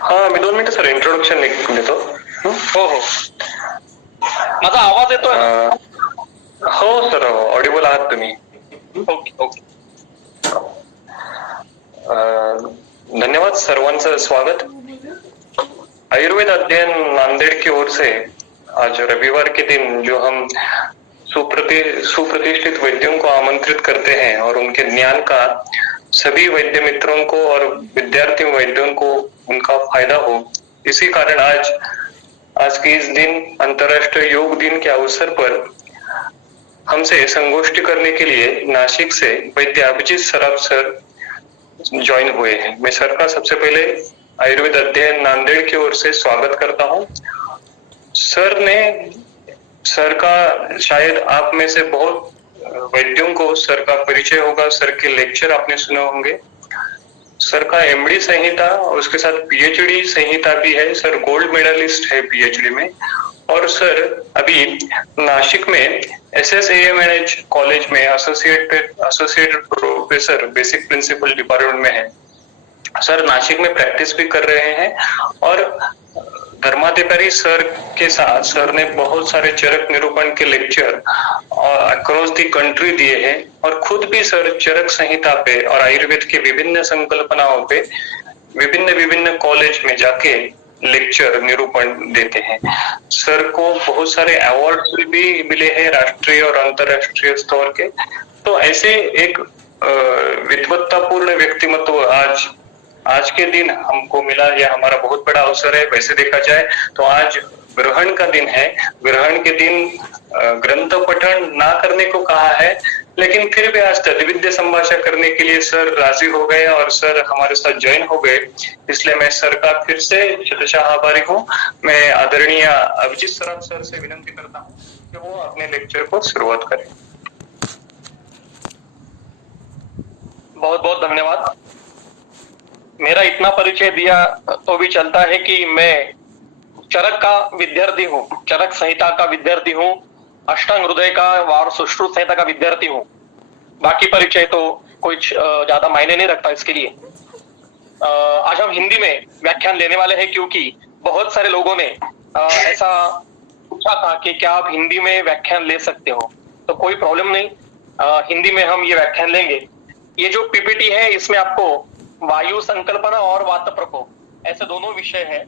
हा, मी 2 मिनिटं sir introduction देतो. हो हो. माझा आवाज येतोय ना? हो सर, ऑडिबल आहात तुम्ही. Okay okay. धन्यवाद, सर्वांचं स्वागत. आयुर्वेद अध्ययन नांदेड़ की ओर से आज रविवार के दिन जो हम सुप्रतिष्ठित वैद्यों को आमंत्रित करते हैं और उनके ज्ञान का सभी वैद्य मित्रों को और विद्यार्थी वैद्यों को उनका फायदा हो, इसी कारण आज के इस दिन अंतर्राष्ट्रीय योग दिन के अवसर पर हमसे संगोष्ठी करने के लिए नासिक से वैद्य अभिजीत सराफ सर ज्वाइन हुए हैं. मैं सर का सबसे पहले आयुर्वेद अध्ययन नांदेड़ की ओर से स्वागत करता हूं. सर का शायद आप में से बहुत वैद्यों को सर का परिचय होगा. सर के लेक्चर आपने सुने होंगे. सर का एमडी संहिता और उसके साथ पीएचडी संहिता भी है. सर गोल्ड मेडलिस्ट है पीएचडी में. और सर अभी नासिक में SSAMNH कॉलेज में associate professor basic principle department में है. सर नासिक में प्रैक्टिस भी कर रहे हैं और धर्माधिकारी सर के साथ सर ने बहुत सारे चरक निरूपण के लेक्चर अक्रॉस दी कंट्री दिए हैं और खुद भी सर चरक संहिता पे और आयुर्वेद के विभिन्न संकल्पनाओं पे विभिन्न कॉलेज में जाके लेक्चर निरूपण देते हैं. सर को बहुत सारे अवार्ड भी मिले हैं राष्ट्रीय और अंतर्राष्ट्रीय स्तर के. तो ऐसे एक विद्वत्तापूर्ण व्यक्तिमत्व आज के दिन हमको मिला. यह हमारा बहुत बड़ा अवसर है. वैसे देखा जाए तो आज ग्रहण का दिन है. ग्रहण के दिन ग्रंथ पठन ना करने को कहा है, लेकिन फिर भी आज तद्विद्य संभाषा करने के लिए सर राजी हो गए और सर हमारे साथ ज्वाइन हो गए. इसलिए मैं सर का फिर से शतशः आभारी हूँ. मैं आदरणीय अभिजीत सराफ सर से विनंती करता हूँ कि वो अपने लेक्चर को शुरुआत करें. बहुत बहुत धन्यवाद. मेरा इतना परिचय दिया तो भी चलता है कि मैं चरक का विद्यार्थी हूँ, चरक संहिता का विद्यार्थी हूँ, अष्टांग हृदय का और सुश्रुत संहिता का विद्यार्थी हूँ. बाकी परिचय तो कुछ ज्यादा मायने नहीं रखता इसके लिए. आज हम हिंदी में व्याख्यान लेने वाले हैं क्योंकि बहुत सारे लोगों ने ऐसा पूछा था कि क्या आप हिंदी में व्याख्यान ले सकते हो. तो कोई प्रॉब्लम नहीं, हिंदी में हम ये व्याख्यान लेंगे. ये जो पीपीटी है इसमें आपको वायु संकल्पना और वात प्रकोप ऐसे दोनों विषय है,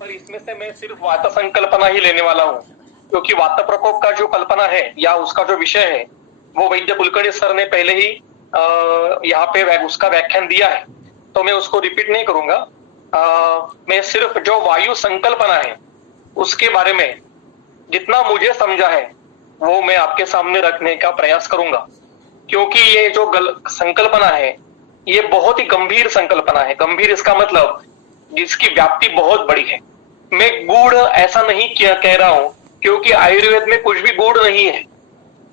पर इसमें से मैं सिर्फ वात संकल्पना ही लेने वाला हूँ क्योंकि वात प्रकोप का जो कल्पना है या उसका जो विषय है वो वैद्य कुलकर्णी सर ने पहले ही यहाँ पे उसका व्याख्यान दिया है, तो मैं उसको रिपीट नहीं करूंगा. मैं सिर्फ जो वायु संकल्पना है उसके बारे में जितना मुझे समझा है वो मैं आपके सामने रखने का प्रयास करूंगा, क्योंकि ये जो संकल्पना है ये बहुत ही गंभीर संकल्पना है. गंभीर इसका मतलब जिसकी व्याप्ति बहुत बड़ी है. मैं गूढ़ ऐसा नहीं कह रहा हूं क्योंकि आयुर्वेद में कुछ भी गूढ़ नहीं है.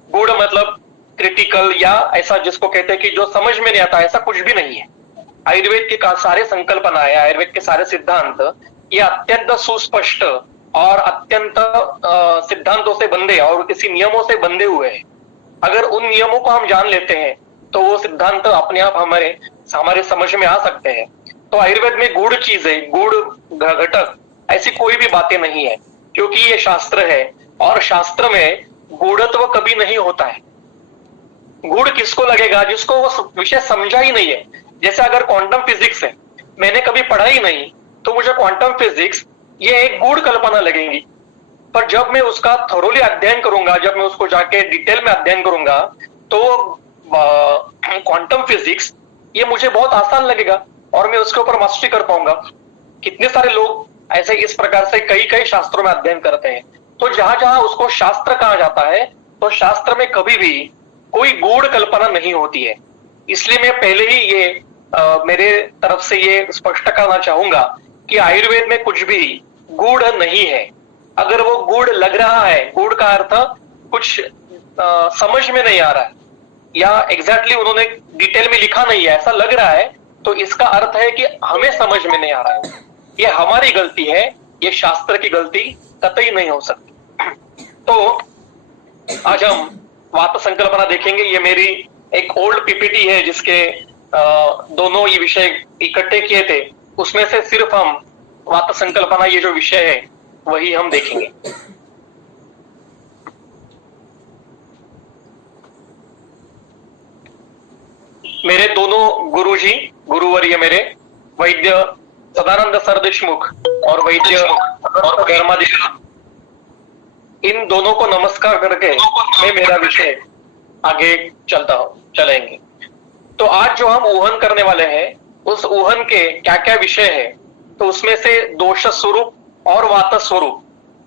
गूढ़ मतलब क्रिटिकल या ऐसा जिसको कहते हैं कि जो समझ में नहीं आता, ऐसा कुछ भी नहीं है. आयुर्वेद के सारे संकल्पना है, आयुर्वेद के सारे सिद्धांत ये अत्यंत सुस्पष्ट और अत्यंत सिद्धांतों से बंधे और किसी नियमों से बंधे हुए हैं. अगर उन नियमों को हम जान लेते हैं तो वो सिद्धांत अपने आप हमारे समझ में आ सकते हैं. तो आयुर्वेद में गूढ़ चीजें, गूढ़ घटक ऐसी कोई भी बातें नहीं है क्योंकि ये शास्त्र है और शास्त्र में गूढ़त्व कभी नहीं होता है. गूढ़ किसको लगेगा? जिसको वो विषय समझा ही नहीं है. जैसे अगर क्वांटम फिजिक्स है, मैंने कभी पढ़ा ही नहीं, तो मुझे क्वांटम फिजिक्स ये एक गूढ़ कल्पना लगेगी. पर जब मैं उसका थोरोली अध्ययन करूंगा, जब मैं उसको जाके डिटेल में अध्ययन करूंगा, तो क्वांटम फिजिक्स ये मुझे बहुत आसान लगेगा और मैं उसके ऊपर मास्टरी कर पाऊंगा. कितने सारे लोग ऐसे इस प्रकार से कई शास्त्रों में अध्ययन करते हैं. तो जहां जहां उसको शास्त्र कहा जाता है तो शास्त्र में कभी भी कोई गूढ़ कल्पना नहीं होती है. इसलिए मैं पहले ही ये मेरे तरफ से ये स्पष्ट करना चाहूंगा कि आयुर्वेद में कुछ भी गूढ़ नहीं है. अगर वो गूढ़ लग रहा है, गूढ़ का अर्थ कुछ समझ में नहीं आ रहा है या एग्जैक्टली उन्होंने डिटेल में लिखा नहीं है ऐसा लग रहा है, तो इसका अर्थ है कि हमें समझ में नहीं आ रहा है. ये हमारी गलती है, ये शास्त्र की गलती कतई नहीं हो सकती. तो आज हम वात संकल्पना देखेंगे. ये मेरी एक ओल्ड पीपीटी है जिसके दोनों ये विषय इकट्ठे किए थे. उसमें से सिर्फ हम वात संकल्पना ये जो विषय है वही हम देखेंगे। मेरे दोनों गुरुजी, गुरुवर्य मेरे वैद्य सदानंद सर देशमुख और वैद्य धर्माधीश, इन दोनों को नमस्कार करके मैं मेरा विषय आगे चलेंगे। तो आज जो हम ऊहन करने वाले हैं उस ऊहन के क्या क्या विषय है, तो उसमें से दोष स्वरूप और वात स्वरूप,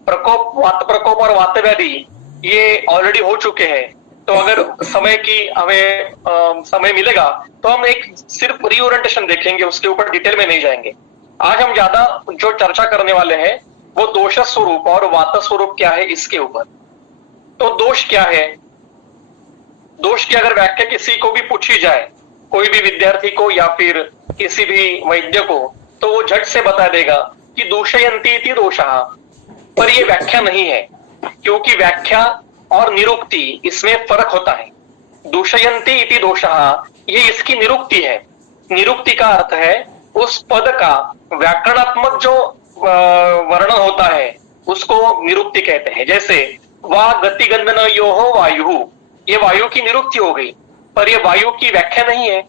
प्रकोप, वात प्रकोप और वात व्याधि ये ऑलरेडी हो चुके हैं। तो अगर हमें समय मिलेगा तो हम एक सिर्फ रीओरिएंटेशन देखेंगे, उसके ऊपर डिटेल में नहीं जाएंगे। आज हम ज्यादा जो चर्चा करने वाले हैं वो दोष स्वरूप और वात स्वरूप क्या है इसके ऊपर। तो दोष क्या है, दोष की अगर व्याख्या किसी को भी पूछी जाए, कोई भी विद्यार्थी को या फिर किसी भी वैद्य को, तो वो झट से बता देगा कि दूषयन्ति इति दोषः। पर ये व्याख्या नहीं है, क्योंकि व्याख्या और निरुक्ति इसमें फर्क होता है। दूषयन्ति इति दोषः ये इसकी निरुक्ति है। निरुक्ति का अर्थ है उस पद का व्याकरणात्मक जो वर्णन होता है उसको निरुक्ति कहते हैं। जैसे वा गतिगंधनयोः वायु, ये वायु की निरुक्ति हो गई, पर ये वायु की व्याख्या नहीं है।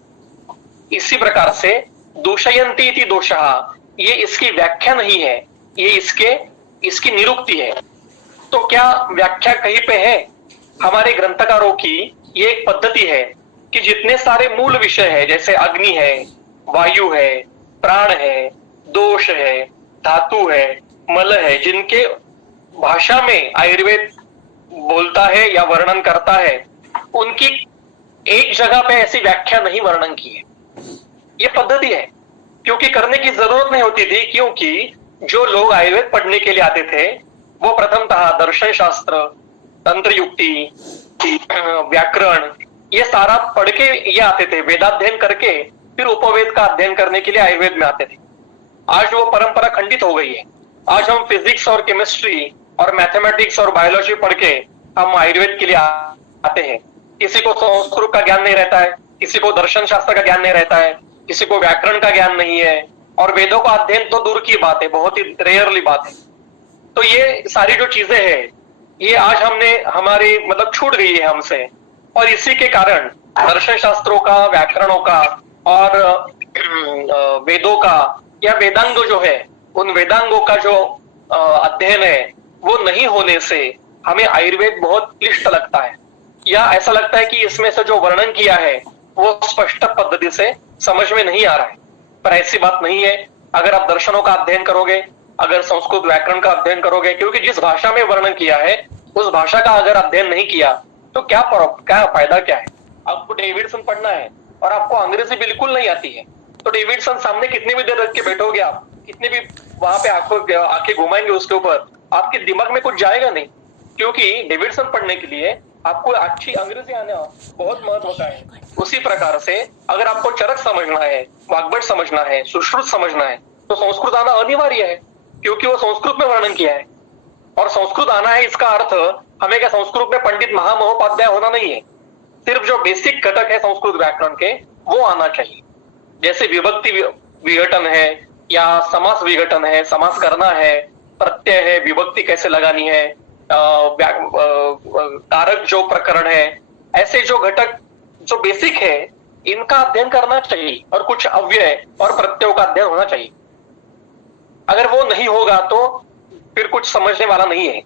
इसी प्रकार से दूषयन्ति इति दोषः ये इसकी व्याख्या नहीं है, ये इसकी निरुक्ति है। तो क्या व्याख्या कहीं पे है? हमारे ग्रंथकारों की ये एक पद्धति है कि जितने सारे मूल विषय है, जैसे अग्नि है, वायु है, प्राण है, दोष है, धातु है, मल है, जिनके भाषा में आयुर्वेद बोलता है या वर्णन करता है, उनकी एक जगह पे ऐसी व्याख्या नहीं वर्णन की है। ये पद्धति है, क्योंकि करने की जरूरत नहीं होती थी, क्योंकि जो लोग आयुर्वेद पढ़ने के लिए आते थे वो प्रथमतः दर्शन शास्त्र, तंत्र युक्ति, व्याकरण ये सारा पढ़ के ये आते थे, वेदाध्ययन करके फिर उपवेद का अध्ययन करने के लिए आयुर्वेद में आते थे। आज वो परंपरा खंडित हो गई है। आज हम फिजिक्स और केमिस्ट्री और मैथमेटिक्स और बायोलॉजी पढ़ के हम आयुर्वेद के लिए आते हैं। किसी को संस्कृत का ज्ञान नहीं रहता है, किसी को दर्शन शास्त्र का ज्ञान नहीं रहता है, किसी को व्याकरण का ज्ञान नहीं है, और वेदों का अध्ययन तो दूर की बात है, बहुत ही रेयरली बात है। तो ये सारी जो चीजें हैं ये आज हमारी मतलब छूट गई है हमसे, और इसी के कारण दर्शन शास्त्रों का, व्याकरणों का और वेदों का या वेदांग जो है उन वेदांगों का जो अध्ययन है वो नहीं होने से हमें आयुर्वेद बहुत क्लिष्ट लगता है, या ऐसा लगता है कि इसमें से जो वर्णन किया है वो स्पष्ट पद्धति से समझ में नहीं आ रहा है। पर ऐसी बात नहीं है। अगर आप दर्शनों का अध्ययन करोगे, अगर संस्कृत व्याकरण का अध्ययन करोगे, क्योंकि जिस भाषा में वर्णन किया है उस भाषा का अगर अध्ययन नहीं किया तो क्या फायदा क्या है? आपको डेविडसन पढ़ना है और आपको अंग्रेजी बिल्कुल नहीं आती है, तो डेविडसन सामने कितनी भी देर रख के बैठोगे आप, कितनी भी वहां पे आंखें घुमाएंगे उसके ऊपर, आपके दिमाग में कुछ जाएगा नहीं, क्योंकि डेविडसन पढ़ने के लिए आपको अच्छी अंग्रेजी आना बहुत महत्व का है। उसी प्रकार से अगर आपको चरक समझना है, वाग्भट समझना है, सुश्रुत समझना है, तो संस्कृत आना अनिवार्य है, क्योंकि वो संस्कृत में वर्णन किया है। और संस्कृत आना है इसका अर्थ हमें क्या संस्कृत में पंडित महामहोपाध्याय होना नहीं है, सिर्फ जो बेसिक घटक है संस्कृत व्याकरण के वो आना चाहिए। जैसे विभक्ति विघटन है या समास विघटन है, समास करना है, प्रत्यय है, विभक्ति कैसे लगानी है, कारक जो प्रकरण है, ऐसे जो घटक जो बेसिक है इनका अध्ययन करना चाहिए, और कुछ अव्यय और प्रत्ययों का अध्ययन होना चाहिए। अगर वो नहीं होगा तो फिर कुछ समझने वाला नहीं है।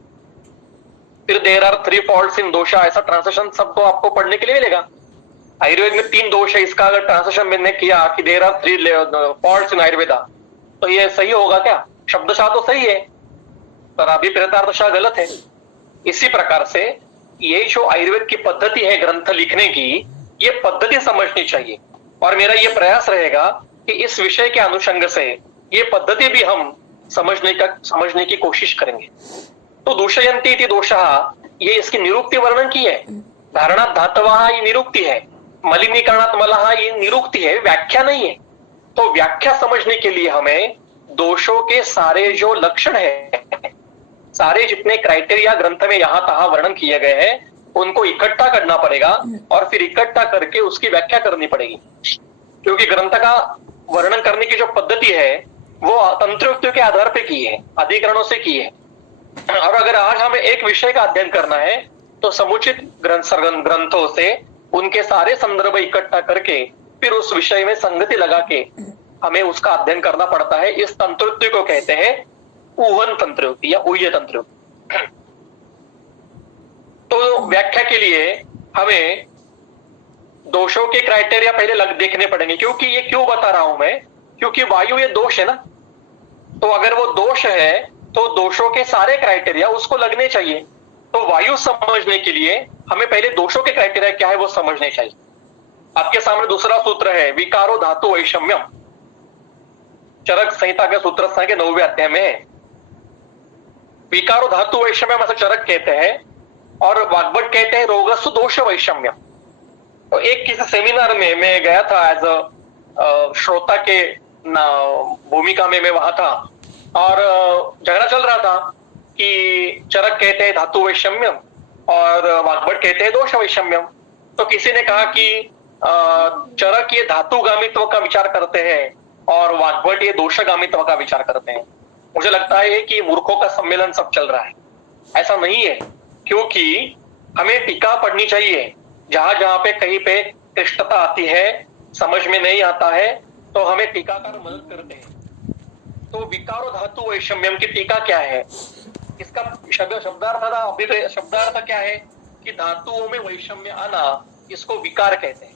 फिर देयर आर 3 फॉल्ट्स इन दोषा, ऐसा ट्रांसलेशन सब तो आपको पढ़ने के लिए मिलेगा। आयुर्वेद में 3 दोष है, इसका अगर ट्रांसलेशन मैंने किया कि there are 3 faults in Ayurveda, तो ये सही होगा क्या? शब्दशः तो सही है पर अभिप्रेतार्थशः गलत है। इसी प्रकार से ये जो आयुर्वेद की पद्धति है ग्रंथ लिखने की, ये पद्धति समझनी चाहिए, और मेरा ये प्रयास रहेगा कि इस विषय के अनुषंग से ये पद्धति भी हम समझने की कोशिश करेंगे। तो दूषयन्ति इति दोषः ये इसकी निरुक्ति वर्णन की है। धारणात् धातवः ये निरुक्ति है, मलिनीकरणात् मलः ये निरुक्ति है, व्याख्या नहीं है। तो व्याख्या समझने के लिए हमें दोषों के सारे जो लक्षण है, सारे जितने क्राइटेरिया ग्रंथ में यहां तहां वर्णन किए गए हैं उनको इकट्ठा करना पड़ेगा, और फिर इकट्ठा करके उसकी व्याख्या करनी पड़ेगी। क्योंकि ग्रंथ का वर्णन करने की जो पद्धति है वो तंत्रोक्तियों के आधार पे की है, अधिकरणों से की है। और अगर आज हमें एक विषय का अध्ययन करना है तो समुचित ग्रंथों से उनके सारे संदर्भ इकट्ठा करके फिर उस विषय में संगति लगा के हमें उसका अध्ययन करना पड़ता है। इस तंत्रोक्ति को कहते हैं ऊहन तंत्रोक्ति या ऊह्य तंत्रोक्ति। तो व्याख्या के लिए हमें दोषों के क्राइटेरिया पहले देखने पड़ेंगे। क्योंकि ये क्यों बता रहा हूं मैं, क्योंकि वायु ये दोष है ना, तो अगर वो दोष है तो दोषों के सारे क्राइटेरिया उसको लगने चाहिए। तो वायु समझने के लिए हमें पहले दोषों के क्राइटेरिया क्या है वो समझने चाहिए। आपके सामने दूसरा सूत्र है विकारो धातु वैषम्यम, चरक संहिता के सूत्र के 9वें अध्याय में है। विकारो धातु वैषम्यम ऐसा चरक कहते हैं और वाग्भट कहते हैं रोगस्तु दोष वैषम्यम। तो एक किसी सेमिनार में मैं गया था एज अ श्रोता के भूमिका में मैं वहां था और झगड़ा चल रहा था कि चरक कहते हैं धातु वैषम्यम और वाग्भट कहते हैं दोष वैषम्यम। तो किसी ने कहा कि चरक ये धातुगामित्व का विचार करते हैं और वाग्भट ये दोषगामित्व का विचार करते हैं। मुझे लगता है कि मूर्खों का सम्मेलन सब चल रहा है। ऐसा नहीं है, क्योंकि हमें टीका पढ़नी चाहिए। जहां जहां पे कहीं पे क्लिष्टता आती है, समझ में नहीं आता है, तो हमें टीकाकार मदद करते हैं। तो विकारो धातु वैषम्यम की टीका क्या है, इसका शब्दार्थ था। अभी तो शब्दार्थ क्या है कि धातुओं में वैषम्य आना, इसको विकार कहते हैं।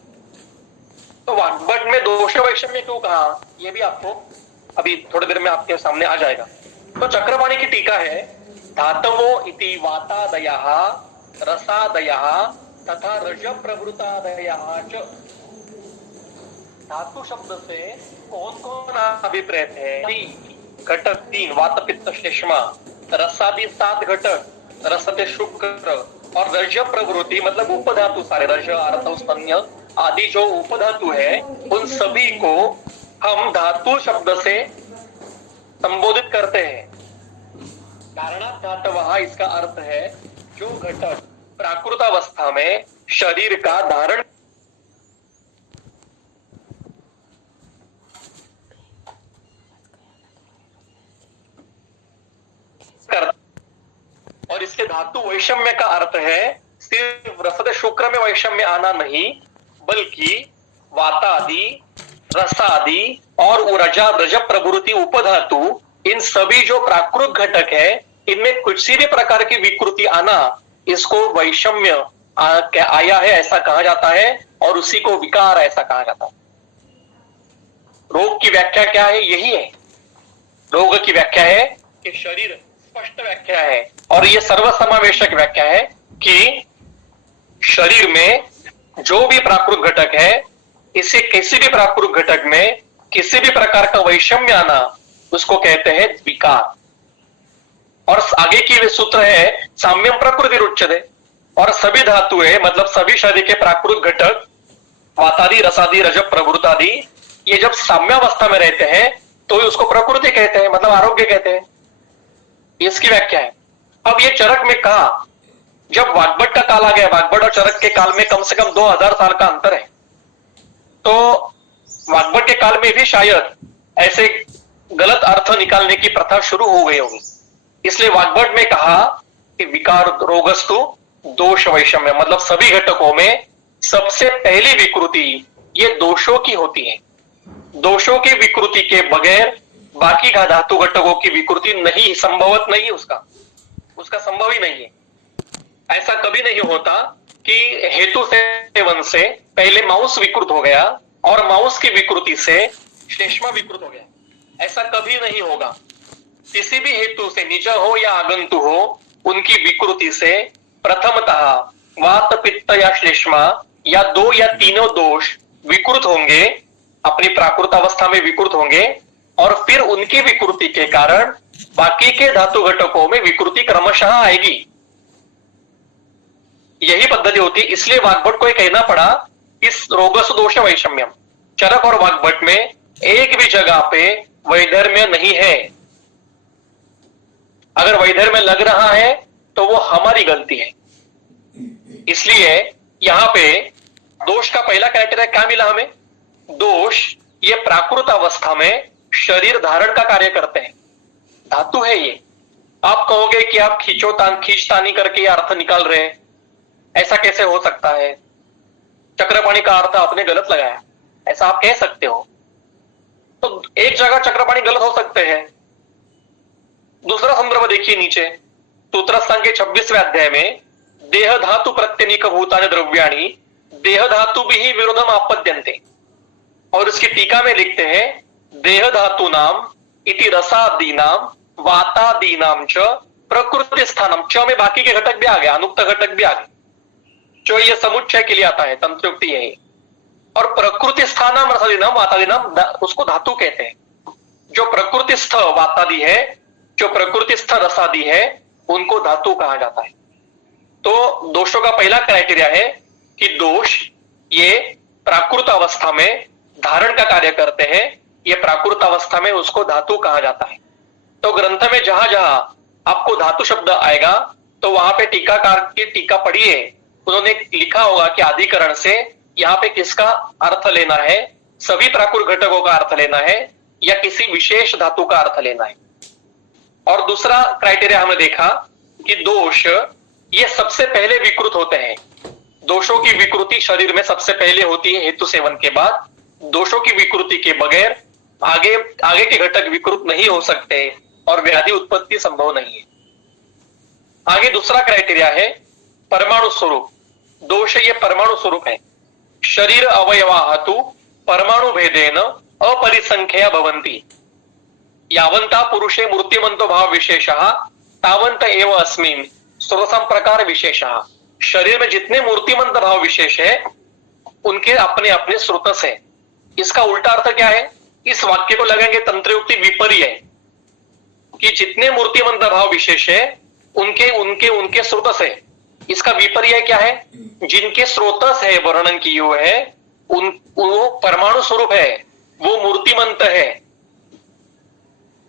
तो वाग्भट में दोष वैषम्य क्यों कहा, यह भी आपको अभी थोड़ी देर में आपके सामने आ जाएगा। तो चक्रपाणी की टीका है धातवो इति वातादयः रसादयः तथा रज प्रभृतादयः च। धातु शब्द से कौन कौन अभिप्रेत है? घटक 3 वात पित्त श्लेष्मा, रसादि 7 घटक, रसते शुक्र और रज प्रवृत्ति मतलब उपधातु सारे, रज आर्तव स्तन्य आदि जो उपधातु है उन सभी को हम धातु शब्द से संबोधित करते हैं। कारणात् धातवः इसका अर्थ है जो घटक प्राकृतावस्था में शरीर का धारण कर, और इसके धातु वैषम्य का अर्थ है सिर्फ रसद शुक्र में वैषम्य आना नहीं, बल्कि वातादि, रसादि और रजा रज प्रवृत्ति उपधातु, इन सभी जो प्राकृत घटक है इनमें कुछ भी प्रकार की विकृति आना, इसको वैषम्य आया है ऐसा कहा जाता है और उसी को विकार ऐसा कहा जाता है। रोग की व्याख्या क्या है? यही है। रोग की व्याख्या है कि शरीर, स्पष्ट व्याख्या है और यह सर्वसमावेशक व्याख्या है कि शरीर में जो भी प्राकृत घटक है, इसे किसी भी प्राकृत घटक में किसी भी प्रकार का वैषम्य आना, उसको कहते हैं विकार। और आगे की सूत्र है साम्यम प्रकृति उच्यते, और सभी धातुएं मतलब सभी शरीर के प्राकृत घटक वातादि, रसादि, रज प्रवृत्तादि, ये जब साम्यावस्था में रहते हैं तो उसको प्रकृति कहते हैं, मतलब आरोग्य कहते हैं। इसकी व्याख्या है। अब ये चरक में कहा, जब वाग्भट का काल आ गया, वाग्भट और चरक के काल में कम से कम 2000 साल का अंतर है, तो वाग्भट के काल में भी शायद ऐसे गलत अर्थ निकालने की प्रथा शुरू हो गई होगी। इसलिए वाग्भट में कहा कि विकार रोगस्तु दोष वैषम्य, मतलब सभी घटकों में सबसे पहली विकृति ये दोषों की होती है। दोषों की विकृति के बगैर बाकी का धातु घटकों की विकृति नहीं, संभवत नहीं, उसका संभव ही नहीं है। ऐसा कभी नहीं होता कि हेतु सेवन से पहले मांस विकृत हो गया और मांस की विकृति से श्लेष्मा विकृत हो गया, ऐसा कभी नहीं होगा। किसी भी हेतु से निज हो या आगंतु हो, उनकी विकृति से प्रथमतः वात पित्त या श्लेष्मा या 2 या तीनों दोष विकृत होंगे, अपनी प्राकृत अवस्था में विकृत होंगे, और फिर उनकी विकृति के कारण बाकी के धातु घटकों में विकृति क्रमशः आएगी। यही पद्धति होती है। इसलिए वाग्भट को कहना पड़ा इस रोगस दोष वैषम्यम। चरक और वाग्भट में एक भी जगह पे वैधर्म्य नहीं है। अगर वैधर्म्य लग रहा है तो वो हमारी गलती है। इसलिए यहां पे दोष का पहला क्राइटेरिया क्या मिला हमें? दोष ये प्राकृत अवस्था में शरीर धारण का कार्य करते हैं, धातु है ये। आप कहोगे कि आप खींचतानी करके ये अर्थ निकाल रहे हैं, ऐसा कैसे हो सकता है? चक्रपाणी का अर्थ आपने गलत लगाया, ऐसा आप कह सकते हो। तो एक जगह चक्रपाणी गलत हो सकते हैं। दूसरा संदर्भ देखिए नीचे, सूत्रस्थान के 26वें अध्याय में, देह धातु प्रत्यनिक भूतानि द्रव्याणि देह धातु भी विरोधम आपद्यन्ते, और इसकी टीका में लिखते हैं, देह धातु नाम इति रसादी नाम वातादी नाम च प्रकृति स्थानम। च में बाकी के घटक भी आ गए, अनुक्त घटक भी आ गए, जो ये समुच्चय के लिए आता है, तंत्रयुक्ति यही। और प्रकृति स्थानम रसादी नाम वातादी नाम, उसको धातु कहते हैं। जो प्रकृतिस्थ वातादी है, जो प्रकृतिस्थ रसादी है, उनको धातु कहा जाता है। तो दोषों का पहला क्राइटेरिया है कि दोष ये प्राकृत अवस्था में धारण का कार्य करते हैं, ये प्राकृत अवस्था में उसको धातु कहा जाता है। तो ग्रंथ में जहां जहां आपको धातु शब्द आएगा, तो वहां पे टीकाकार की टीका पढ़िए, उन्होंने लिखा होगा कि अधिकरण से यहाँ पे किसका अर्थ लेना है, सभी प्राकृत घटकों का अर्थ लेना है या किसी विशेष धातु का अर्थ लेना है। और दूसरा क्राइटेरिया हमने देखा कि दोष ये सबसे पहले विकृत होते हैं। दोषों की विकृति शरीर में सबसे पहले होती है हेतु सेवन के बाद। दोषों की विकृति के बगैर आगे के घटक विकृत नहीं हो सकते और व्याधि उत्पत्ति संभव नहीं है। आगे दूसरा क्राइटेरिया है परमाणु स्वरूप। दोष ये परमाणु स्वरूप है। शरीर अवयवाहतु परमाणु भेदेन अपरिसंख्या भवन्ति, यावंता पुरुषे मूर्तिमंतो भाव विशेषः तावंत एव अस्मिन् सर्वसंप्रकार विशेषः। शरीर में जितने मूर्तिमंत भाव विशेष है, उनके अपने अपने स्रोतस है। इसका उल्टा अर्थ क्या है? इस वाक्य को लगेंगे तंत्रयुक्ति विपर्य, कि जितने मूर्तिमंत भाव विशेष है उनके उनके उनके स्रोतस है। इसका विपर्य क्या है? जिनके स्रोतस है वर्णन की हुए है, वो परमाणु स्वरूप है, वो मूर्तिमंत है।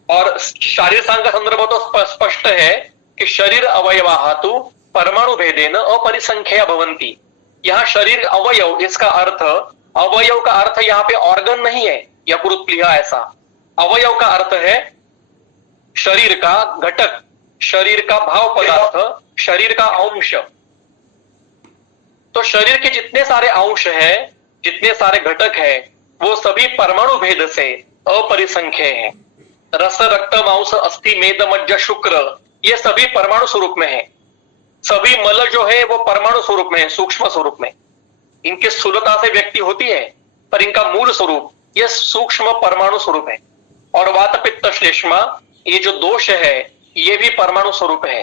और शारीर सांग का संदर्भ तो स्पष्ट है कि शरीर अवयवाहतु परमाणु भेदेन अपरिसंख्या भवन्ति। यहां शरीर अवयव, इसका अर्थ, अवयव का अर्थ यहाँ पे ऑर्गन नहीं है, यकृत प्लीहा ऐसा। अवयव का अर्थ है शरीर का घटक, शरीर का भाव पदार्थ, शरीर का अंश। तो शरीर के जितने सारे अंश है, जितने सारे घटक है, वो सभी परमाणु भेद से अपरिसंख्य है। रस, रक्त, मांस, अस्थि, मेद, मज्जा, शुक्र, ये सभी परमाणु स्वरूप में है। सभी मल जो है वो परमाणु स्वरूप में है, सूक्ष्म स्वरूप में। इनकी स्थूलता से व्यक्ति होती है, पर इनका मूल स्वरूप ये सूक्ष्म परमाणु स्वरूप है। और वात, पित्त, श्लेष्मा, ये जो दोष है, ये भी परमाणु स्वरूप है।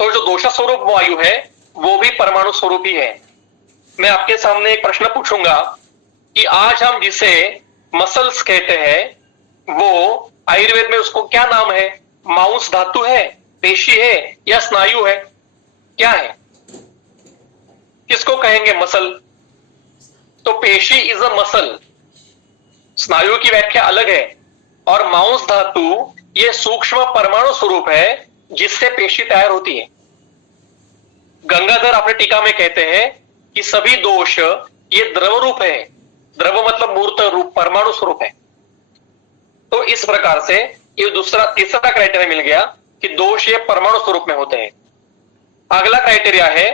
तो जो दोष स्वरूप वायु है, वो भी परमाणु स्वरूप ही है। मैं आपके सामने एक प्रश्न पूछूंगा कि आज हम जिसे मसल्स कहते हैं, वो आयुर्वेद में उसको क्या नाम है? मांस धातु है, पेशी है या स्नायु है? क्या है? किसको कहेंगे मसल? तो पेशी इज अ मसल, स्नायु की व्याख्या अलग है। और मांस धातु ये सूक्ष्म परमाणु स्वरूप है जिससे पेशी तैयार होती है। गंगाधर अपने टीका में कहते हैं कि सभी दोष ये द्रव रूप है। द्रव मतलब मूर्त रूप, परमाणु स्वरूप है। तो इस प्रकार से ये तीसरा क्राइटेरिया मिल गया कि दोष ये परमाणु स्वरूप में होते हैं। अगला क्राइटेरिया है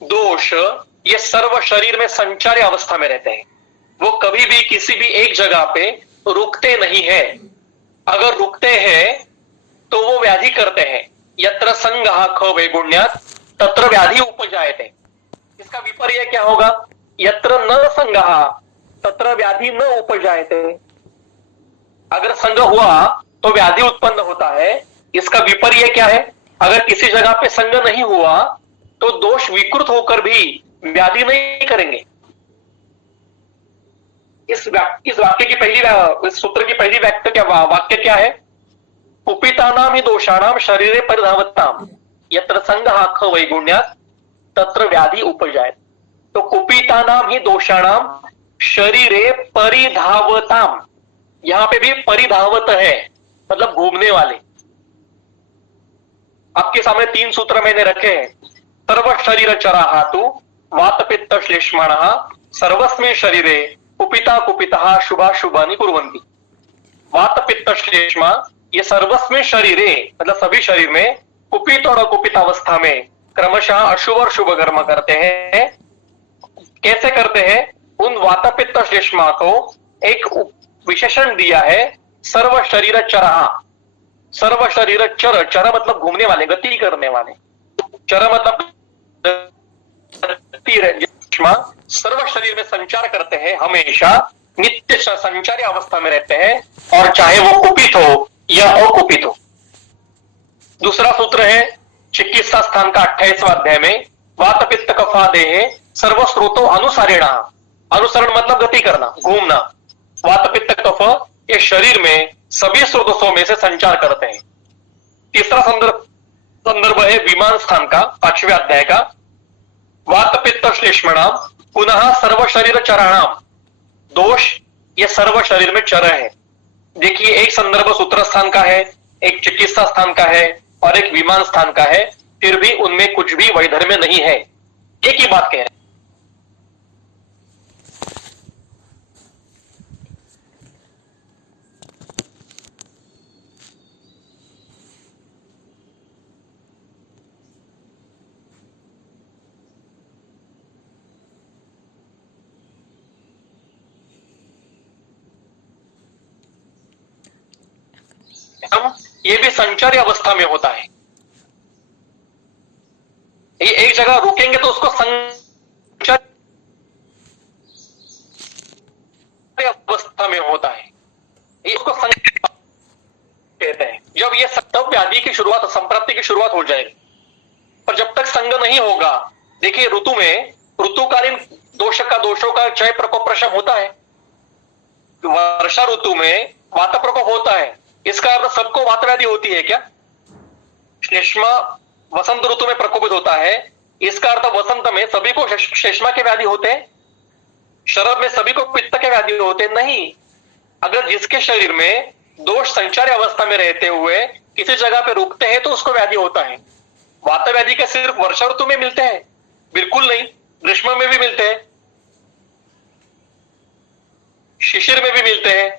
दोष ये सर्व शरीर में संचारी अवस्था में रहते हैं। वो कभी भी किसी भी एक जगह पे रुकते नहीं है। अगर रुकते हैं तो वो व्याधि करते हैं। यत्र संगः ख वैगुण्यात् तत्र व्याधि उपजायते। इसका विपर्य क्या होगा? यत्र न संगः तत्र व्याधि न उपजायते। अगर संग हुआ तो व्याधि उत्पन्न होता है। इसका विपर्य क्या है? अगर किसी जगह पे संग नहीं हुआ तो दोष विकृत होकर भी व्याधि नहीं करेंगे। इस वाक्य की इस सूत्र की पहली वाक्य क्या है? कुपितानाम ही दोषाणाम शरीरे परिधावताम यत्र संगः ख वैगुण्यात् तत्र व्याधि उपजायते। तो कुपितानाम ही दोषाणाम शरीरे परिधावताम, यहां पे भी परिधावत है, मतलब घूमने वाले। आपके सामने 3 सूत्र मैंने रखे हैं। सर्व शरीर चराहातु वात पित्त श्लेष्माणः सर्वस्मिन् शरीरे कुपिता कुपितः शुभा शुभानि कुर्वन्ति। वात पित्त श्लेष्मा ये सर्वस्व शरीरे मतलब सभी शरीर में कुपित और अकुपित अवस्था में क्रमशः अशुभ और शुभ कर्म करते हैं। कैसे करते हैं? उन वात पित्त श्लेष्मा को एक विशेषण दिया है, सर्व शरीर चरहा। सर्व शरीर चर, चर मतलब घूमने वाले, गति करने वाले, चर मतलब सर्व शरीर में संचार करते हैं, हमेशा नित्य संचारी अवस्था में रहते हैं, और चाहे वो कुपित हो या अकुपित हो। दूसरा सूत्र है चिकित्सा स्थान का 28वां अध्याय में, वात पित्त कफा देहे सर्व स्रोतो अनुसारेणा। अनुसरण मतलब गति करना, घूमना। वात पित्त कफ ये शरीर में सभी स्रोतों में से संचार करते हैं। तीसरा संदर्भ है विमान स्थान का 5वें अध्याय का, वात पित्त श्लेष्मणाम पुनः सर्व शरीर चराणाम। दोष ये सर्व शरीर में चर है। देखिए, एक संदर्भ सूत्र स्थान का है, एक चिकित्सा स्थान का है और एक विमान स्थान का है, फिर भी उनमें कुछ भी वैधर्म्य नहीं है। एक ही बात कह रहे हैं। ये भी संचारी अवस्था में होता है। ये एक जगह रुकेंगे तो उसको संचारी अवस्था में होता है, ये उसको कहते हैं। जब ये तब व्याधि की शुरुआत, संप्राप्ति की शुरुआत हो जाएगी। पर जब तक संग नहीं होगा, देखिए ऋतु में ऋतुकालीन दोषों का क्षय प्रकोप प्रशम होता है। वर्षा ऋतु में वात प्रकोप होता है, इसका अर्थ सबको वात व्याधि होती है क्या? श्लेष्मा वसंत ऋतु में प्रकोपित होता है, इसका अर्थ वसंत में सभी को श्लेष्मा के व्याधि होते हैं? शरद में सभी को पित्त के व्याधि होते हैं? नहीं। अगर जिसके शरीर में दोष संचारी अवस्था में रहते हुए किसी जगह पे रुकते हैं तो उसको व्याधि होता है। वात व्याधि के सिर्फ वर्षा ऋतु में मिलते हैं? बिल्कुल नहीं, ग्रीष्म में भी मिलते हैं, शिशिर में भी मिलते हैं,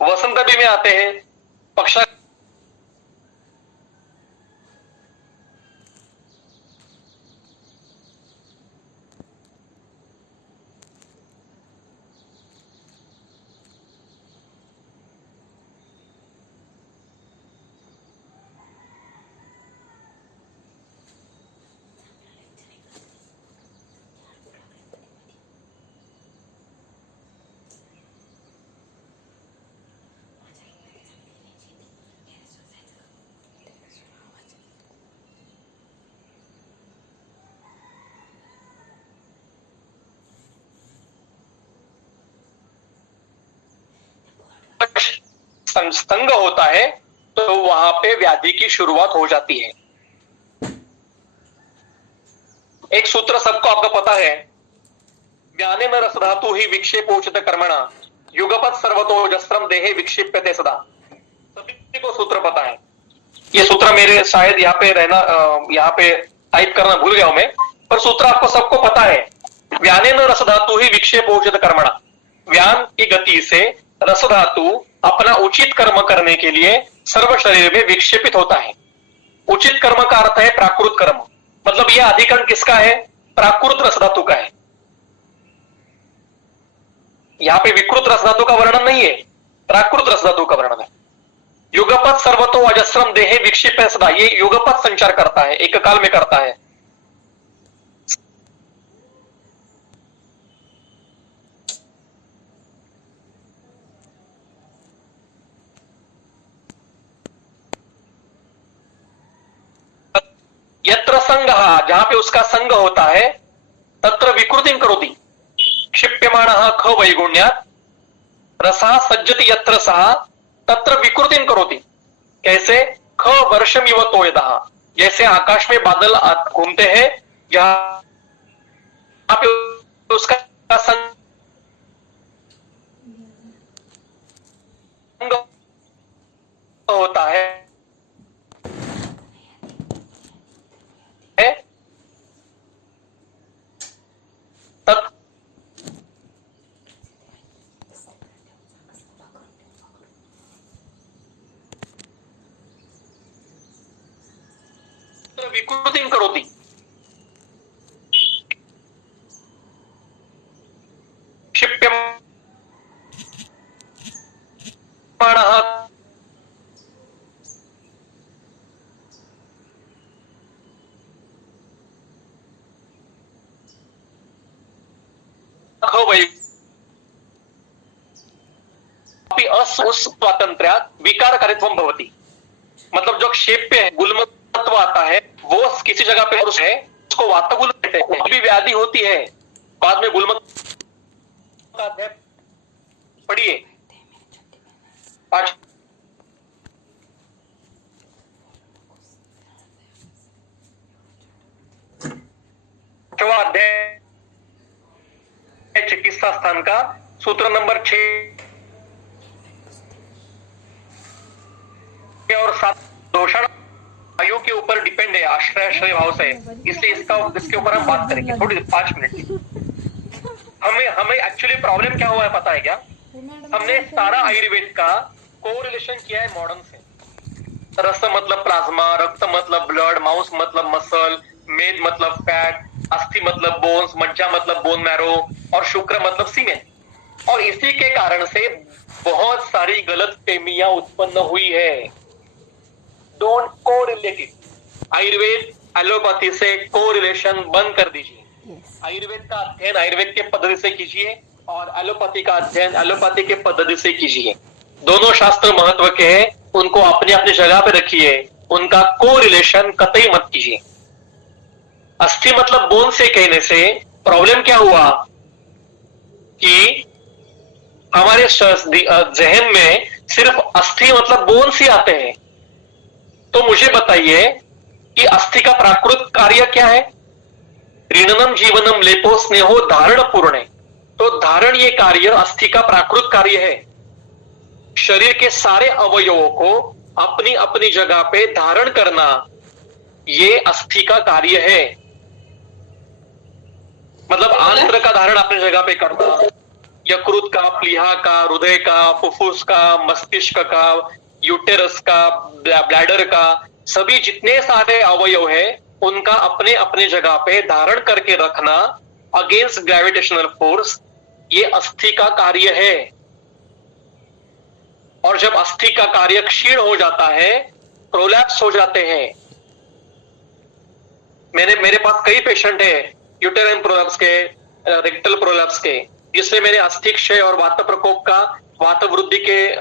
वसंत भी में आते हैं, पक्षा संग होता है तो वहां पे व्याधि की शुरुआत हो जाती है। एक सूत्र सबको आपका पता है, ज्ञाने न रस धातु ही विक्षेपोचित कर्मणा युगपत सर्वतो जस्त्रम देहे विक्षिप्यते सदा। सभी को सूत्र पता है। ये सूत्र मेरे शायद यहाँ पे टाइप करना भूल गया हूं मैं, पर सूत्र आपको सबको पता है। व्याने न रस धातु ही विक्षेपोचित कर्मणा, व्यान की गति से रस धातु अपना उचित कर्म करने के लिए सर्व शरीर में विक्षेपित होता है। उचित कर्म का अर्थ है प्राकृत कर्म, मतलब यह अधिकरण किसका है? प्राकृत रस धातु का है। यहां पे विकृत रस धातु का वर्णन नहीं है, प्राकृत रस धातु का वर्णन है। युगपत सर्वतो अजस्रम देहे विक्षिप्य सदा, ये युगपत संचार करता है, एक काल में करता है। यत्र संग, जहां पे उसका संग होता है, तत्र विकृतिं करोति क्षिप्यमाणः ख वैगुण्यात् रसः सज्जति यत्र सः तत्र विकृतिं करोति। कैसे? ख वर्षमिव तोयदः, जैसे आकाश में बादल घूमते हैं, जहां पे उसका संग होता है, विकृतिं करोति। क्षिप्यमाणः स्वातंत्र्यात् विकारकारित्वं भवति। मतलब जो क्षेप्य है, गुल्मत्व आता है, वो किसी जगह पे है, उसको वातगुल कहते हैं। भी व्याधि होती है, बाद में गुल्मत्व का अध्याय पढ़िए। पांचवा अध्याय चिकित्सा स्थान का सूत्र नंबर 6 और 7 दोषण आयु के ऊपर डिपेंड है, आश्रय भाव से, इसलिए इसके ऊपर हम बात करेंगे थोड़ी 5 मिनट की। हमें एक्चुअली प्रॉब्लम क्या हुआ है पता है क्या? हमने सारा आयुर्वेद का कोरिलेशन किया है मॉडर्न से। रस मतलब प्लाज्मा, रक्त मतलब ब्लड, मांस मतलब मसल, मेद मतलब फैट, अस्थि मतलब बोन्स, मज्जा मतलब बोन मैरो और शुक्र मतलब सीमेन। और इसी के कारण से बहुत सारी गलत फहमियां उत्पन्न हुई है। Don't correlate it. Ayurveda allopathy से कोरिलेशन बंद कर दीजिए। आयुर्वेद का अध्ययन आयुर्वेद के पद्धति से कीजिए और एलोपैथी का अध्ययन एलोपैथी के पद्धति से कीजिए। दोनों शास्त्र महत्व के हैं, उनको अपनी अपनी जगह पे रखिए, उनका कोरिलेशन कतई मत कीजिए। अस्थि मतलब बोन से कहने से प्रॉब्लम क्या हुआ कि हमारे जहन में सिर्फ अस्थि मतलब बोन से आते हैं। तो मुझे बताइए कि अस्थि का प्राकृत कार्य क्या है? ऋणनम जीवनम लेपो स्नेहो धारण पूर्णे। तो धारण ये कार्य अस्थि का प्राकृत कार्य है। शरीर के सारे अवयवों को अपनी अपनी जगह पे धारण करना ये अस्थि का कार्य है। मतलब आंत्र का धारण अपनी जगह पे करना, यकृत का, प्लीहा का, हृदय का, फुफ्फुस का, मस्तिष्क का, यूटेरस का, ब्लैडर का, सभी जितने सारे अवयव है उनका अपने अपने जगह पे धारण करके रखना अगेंस्ट ग्रेविटेशनल फोर्स, ये अस्थि का कार्य है। और जब अस्थि का कार्य क्षीण हो जाता है, प्रोलैप्स हो जाते हैं। मेरे पास कई पेशेंट है यूटेराइन प्रोलैप्स के, रेक्टल प्रोलैप्स के, जिसमें मैंने अस्थि क्षय और वात प्रकोप का, वात वृद्धि के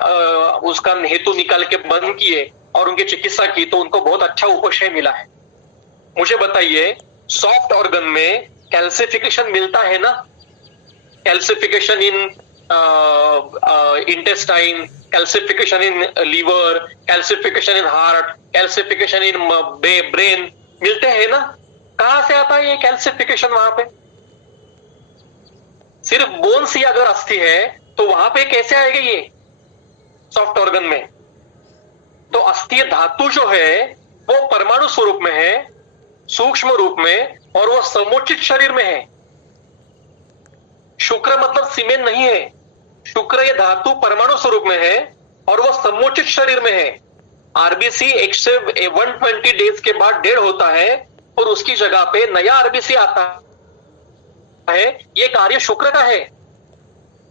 उसका हेतु निकाल के बंद किए और उनकी चिकित्सा की, तो उनको बहुत अच्छा उपशय मिला है। मुझे बताइए, सॉफ्ट ऑर्गन में कैल्सिफिकेशन मिलता है ना? Calcification in intestine, calcification in liver, calcification in heart, calcification in brain मिलते हैं ना? कहां से आता है ये कैल्सिफिकेशन? वहां पे सिर्फ बोन्स ही अगर अस्थि है तो वहां पे कैसे आएगा ये सॉफ्ट ऑर्गन में? तो अस्थि धातु जो है वो परमाणु स्वरूप में है, सूक्ष्म रूप में, और वो समुचित शरीर में है। शुक्र मतलब सीमेन नहीं है। शुक्र ये धातु परमाणु स्वरूप में है और वो समुचित शरीर में है। आरबीसी 120 डेज के बाद डेड होता है और उसकी जगह पे नया आरबीसी आता है। ये कार्य शुक्र का है।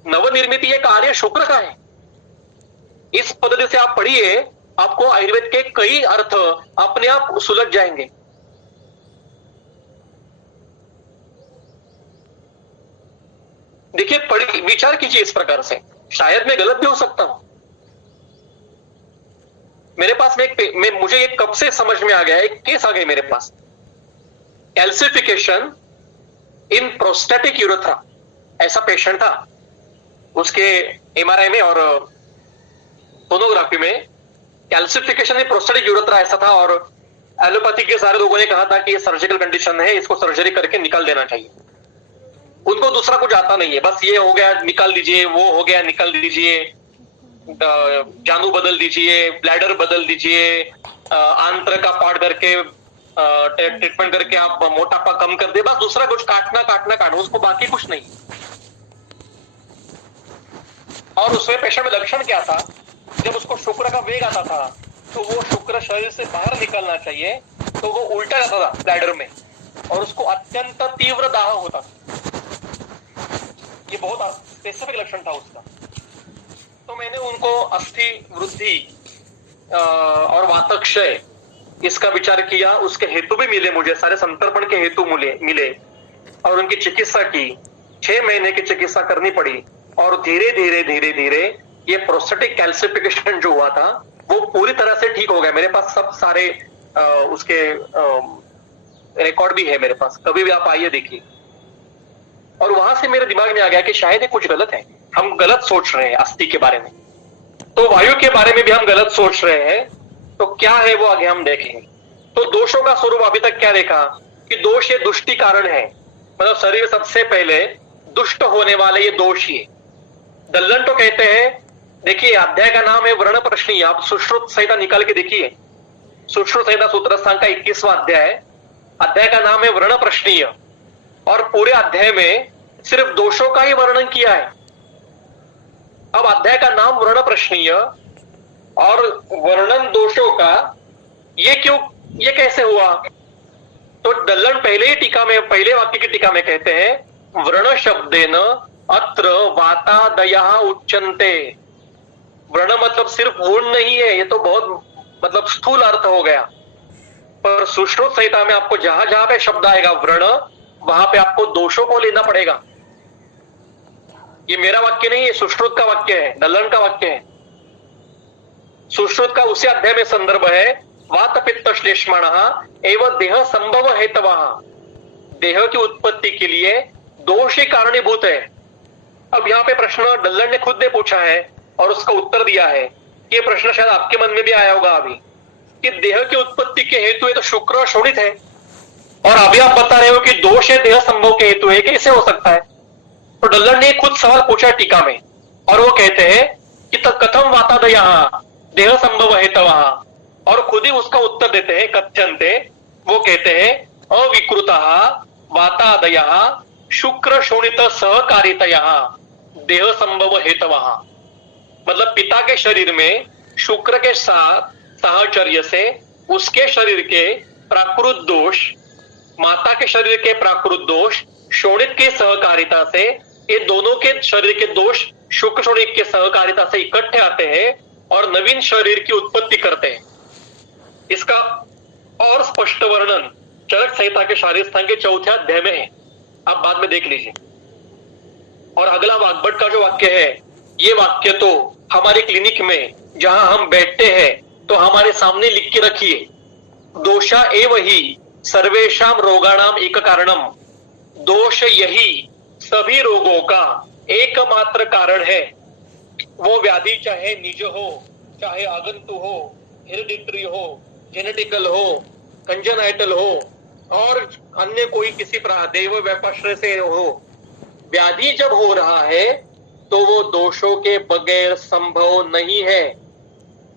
नवनिर्मित ये कार्य शुक्र का है। इस पद्धति से आप पढ़िए, आपको आयुर्वेद के कई अर्थ अपने आप सुलझ जाएंगे। देखिए, पढ़िए, विचार कीजिए इस प्रकार से। शायद मैं गलत भी हो सकता हूं। मेरे पास में मुझे एक कब से समझ में आ गया, एक केस आ गई मेरे पास। कैल्सिफिकेशन इन प्रोस्टेटिक यूरेथ्रा, ऐसा पेशेंट था। उसके एमआरआई में और सोनोग्राफी में कैल्सिफिकेशन इन प्रोस्टेटिक यूरेथ्रा ऐसा था, और एलोपैथी के सारे लोगों ने कहा था कि ये सर्जिकल कंडीशन है, इसको सर्जरी करके निकाल देना चाहिए। उनको दूसरा कुछ आता नहीं है, बस ये हो गया निकाल दीजिए, वो हो गया निकाल दीजिए, जानू बदल दीजिए, ब्लैडर बदल दीजिए, आंत्र का पार्ट करके ट्रीटमेंट करके आप मोटापा कम कर दे, बस दूसरा कुछ काटना, उसको बाकी कुछ नहीं। और उसमें पेशेंट में लक्षण क्या था? जब उसको शुक्र का वेग आता था तो वो शुक्र शरीर से बाहर निकलना चाहिए तो वो उल्टा जाता था ब्लैडर में और उसको अत्यंत तीव्र दाह होता था। ये बहुत स्पेसिफिक लक्षण था उसका। तो मैंने उनको अस्थि वृद्धि और वातक्षय इसका विचार किया, उसके हेतु भी मिले मुझे, सारे संतर्पण के हेतु मिले और उनकी चिकित्सा की। 6 महीने की चिकित्सा करनी पड़ी और धीरे धीरे ये प्रोस्टेटिक कैल्सिफिकेशन जो हुआ था वो पूरी तरह से ठीक हो गया। मेरे पास सब सारे उसके रिकॉर्ड भी है मेरे पास, कभी भी आप आइए देखिए। और वहां से मेरे दिमाग में आ गया कि शायद ये कुछ गलत है, हम गलत सोच रहे हैं अस्थि के बारे में, तो वायु के बारे में भी हम गलत सोच रहे हैं। तो क्या है वो आगे हम देखेंगे। तो दोषों का स्वरूप अभी तक क्या देखा कि दोष ये दुष्टि कारण है, मतलब शरीर सबसे पहले दुष्ट होने वाले ये दोष ही है। दल्लन तो कहते हैं, देखिए अध्याय का नाम है वर्ण प्रश्नीय, आप सुश्रुत संहिता निकाल के देखिए, सुश्रुत संहिता सूत्र स्थान का 21वां अध्याय, अध्याय का नाम है वर्ण प्रश्नीय और पूरे अध्याय में सिर्फ दोषों का ही वर्णन किया है। अब अध्याय का नाम वर्ण प्रश्नीय और वर्णन दोषों का, ये क्यों, ये कैसे हुआ? तो दल्लन पहले ही टीका में, पहले वाक्य की टीका में कहते हैं वर्ण शब्देन अत्र वातादयः उच्यन्ते। वर्ण मतलब सिर्फ गुण नहीं है, ये तो बहुत मतलब स्थूल अर्थ हो गया। पर सुश्रुत संहिता में आपको जहां जहां पे शब्द आएगा वर्ण, वहां पे आपको दोषों को लेना पड़ेगा। ये मेरा वाक्य नहीं है, सुश्रुत का वाक्य है, दल्लन का वाक्य है। सुश्रुत का उसी अध्याय में संदर्भ है, वात पित्त श्लेष्माणः एवं देह संभव हेतवः। देह की उत्पत्ति के लिए दोष ही कारणीभूत है। अब यहाँ पे प्रश्न दल्लन ने खुद ने पूछा है और उसका उत्तर दिया है। ये प्रश्न शायद आपके मन में भी आया होगा अभी कि देह की उत्पत्ति के हेतु है तो शुक्र शोणित है, और अभी आप बता रहे हो कि दोष है देह संभव के हेतु है, कैसे हो सकता है? तो दल्लन ने खुद सवाल पूछा टीका में और वो कहते हैं कि कथम वातादयः देह संभव हेतवः, और खुद ही उसका उत्तर देते हैं, कथ्यन्ते, वो कहते हैं अविकृतः वातादयः शुक्र शोणित सहकारितयः देह संभव हेतवः। मतलब पिता के शरीर में शुक्र के साथ साहचर्य से उसके शरीर के प्राकृत दोष, माता के शरीर के प्राकृत दोष शोणित के सहकारिता से, ये दोनों के शरीर के दोष शुक्र शोणित के सहकारिता से इकट्ठे आते हैं और नवीन शरीर की उत्पत्ति करते हैं। इसका और स्पष्ट वर्णन चरक संहिता के शारीर स्थान के 4थे अध्याय में है, आप बाद में देख लीजिए। और अगला वाग्भट का जो वाक्य है, ये वाक्य तो हमारे क्लिनिक में जहां हम बैठते हैं तो हमारे सामने लिख के रखिए, दोषा एव ही सर्वेषाम रोगाणाम एक कारणम। दोष यही सभी रोगों का एकमात्र कारण है। वो व्याधि चाहे निज हो, चाहे आगंतु हो, हेरिडिटरी हो, जेनेटिकल हो, कंजेनाइटल हो और अन्य कोई किसी देव व्यापाश्रय से हो, व्याधि जब हो रहा है तो वो दोषों के बगैर संभव नहीं है।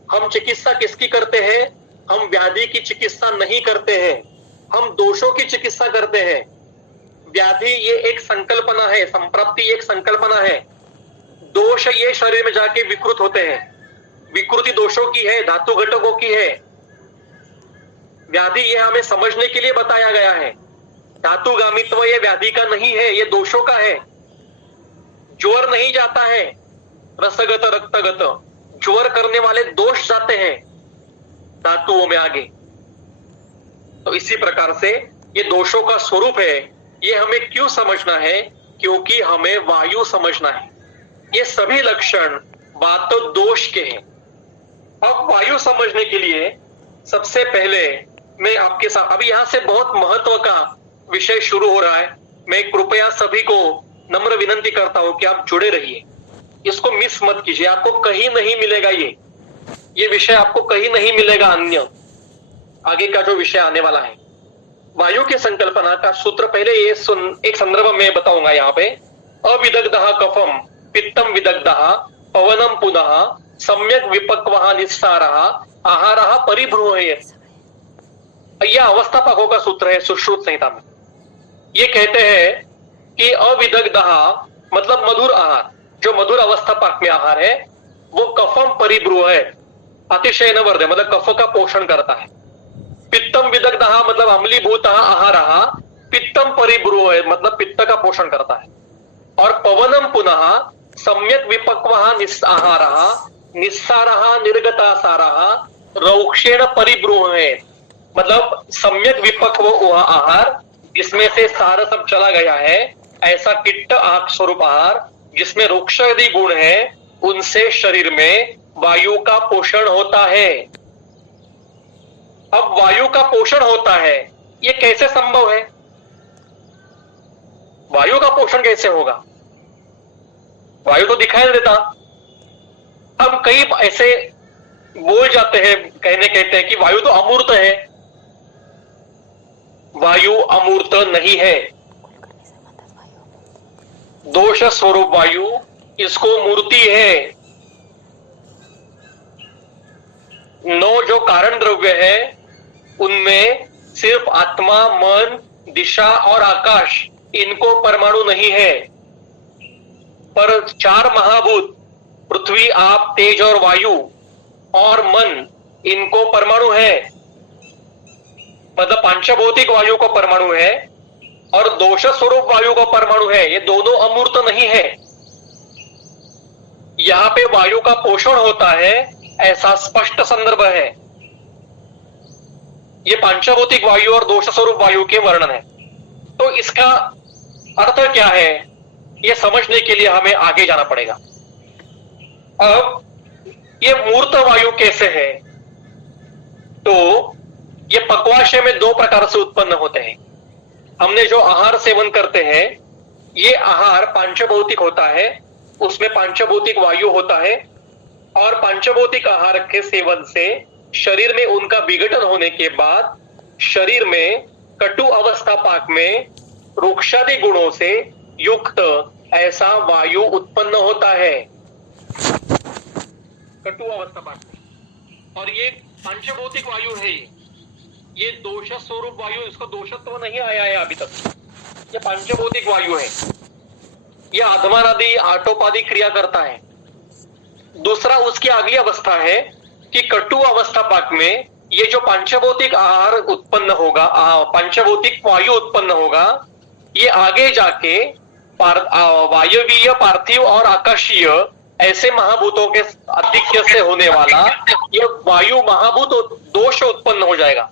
हम चिकित्सा किसकी करते हैं? हम व्याधि की चिकित्सा नहीं करते हैं, हम दोषों की चिकित्सा करते हैं। व्याधि ये एक संकल्पना है, संप्राप्ति एक संकल्पना है। दोष ये शरीर में जाके विकृत होते हैं, विकृति दोषों की है, धातु घटकों की है। व्याधि ये हमें समझने के लिए बताया गया है। धातुगामित्व ये व्याधि का नहीं है, ये दोषों का है। ज्वर नहीं जाता है, रसगत रक्तगत, ज्वर करने वाले दोष जाते हैं धातुओं में आगे। तो इसी प्रकार से ये दोषों का स्वरूप है। ये हमें क्यों समझना है? क्योंकि हमें वायु समझना है। ये सभी लक्षण वात दोष के हैं। अब वायु समझने के लिए सबसे पहले मैं आपके साथ, अभी यहां से बहुत महत्व का विषय शुरू हो रहा है। मैं कृपया सभी को नम्र विनंती करता हूं कि आप जुड़े रहिए, इसको मिस मत कीजिए। आपको कहीं नहीं मिलेगा ये विषय आपको कहीं नहीं मिलेगा अन्य आगे का जो विषय आने वाला है। वायु की संकल्पना का सूत्र पहले ये एक संदर्भ में बताऊंगा। यहाँ पे अविदग्धः कफम पित्तम विदग्धः पवनम पुनः सम्यक विपक्वः निस्सारः आहारः परिब्रूहेत्। यह अवस्थापकों का सूत्र है सुश्रुत संहिता में। ये कहते हैं कि अविदग्धः मतलब मधुर आहार, जो मधुर अवस्थापक में आहार है वो कफम परिब्रूह है, अतिशय न वर्धे, मतलब कफ का पोषण करता है। पित्त पित्तम विदग्धः मतलब अम्लीभूतः आहारः, पित्तम परिब्रूह है मतलब पित्त का पोषण करता है। और पवनम पुनः सम्यक विपक्वः निस्साहारः, निस्सारः निर्गतासारः रौक्षेण परिब्रूह है मतलब सम्यक विपक्व वह आहार जिसमें से सार सब चला गया है, ऐसा किट्ट आक स्वरूप आहार जिसमें रुक्षादि गुण है, उनसे शरीर में वायु का पोषण होता है। अब वायु का पोषण होता है, ये कैसे संभव है? वायु का पोषण कैसे होगा? वायु तो दिखाई नहीं देता। हम कई ऐसे बोल जाते हैं, कहते हैं कि वायु तो अमूर्त है। वायु अमूर्त नहीं है, दोष स्वरूप वायु, इसको मूर्ति है। नौ जो कारण द्रव्य है उनमें सिर्फ आत्मा, मन, दिशा और आकाश, इनको परमाणु नहीं है। पर चार महाभूत पृथ्वी, आप, तेज और वायु और मन, इनको परमाणु है। मतलब पांचभौतिक वायु को परमाणु है और दोष स्वरूप वायु को परमाणु है। ये दोनों अमूर्त नहीं है। यहां पे वायु का पोषण होता है, ऐसा स्पष्ट संदर्भ है। ये पांचभौतिक वायु और दोष स्वरूप वायु के वर्णन है। तो इसका अर्थ क्या है, यह समझने के लिए हमें आगे जाना पड़ेगा। अब ये मूर्त वायु कैसे है? तो ये पक्वाशय में दो प्रकार से उत्पन्न होते हैं। हमने जो आहार सेवन करते हैं, ये आहार पांचभौतिक होता है, उसमें पांचभौतिक वायु होता है और पांचभौतिक आहार के सेवन से शरीर में उनका विघटन होने के बाद शरीर में कटु अवस्था पाक में रुक्षादि गुणों से युक्त ऐसा वायु उत्पन्न होता है, कटु अवस्था पाक में। और ये पांचभौतिक वायु है। ये दोष स्वरूप वायु, इसको दोषत्व नहीं आया है अभी तक। ये पांचभौतिक वायु है, यह आधमान आदि आटोपादि क्रिया करता है। दूसरा उसकी अगली अवस्था है कि कटु अवस्था पाक में ये जो पांचभौतिक आहार उत्पन्न होगा, पांचभौतिक वायु उत्पन्न होगा, ये आगे जाके वायवीय, पार्थिव और आकाशीय ऐसे महाभूतों के आधिक्य से होने वाला ये वायु महाभूत दोष उत्पन्न हो जाएगा।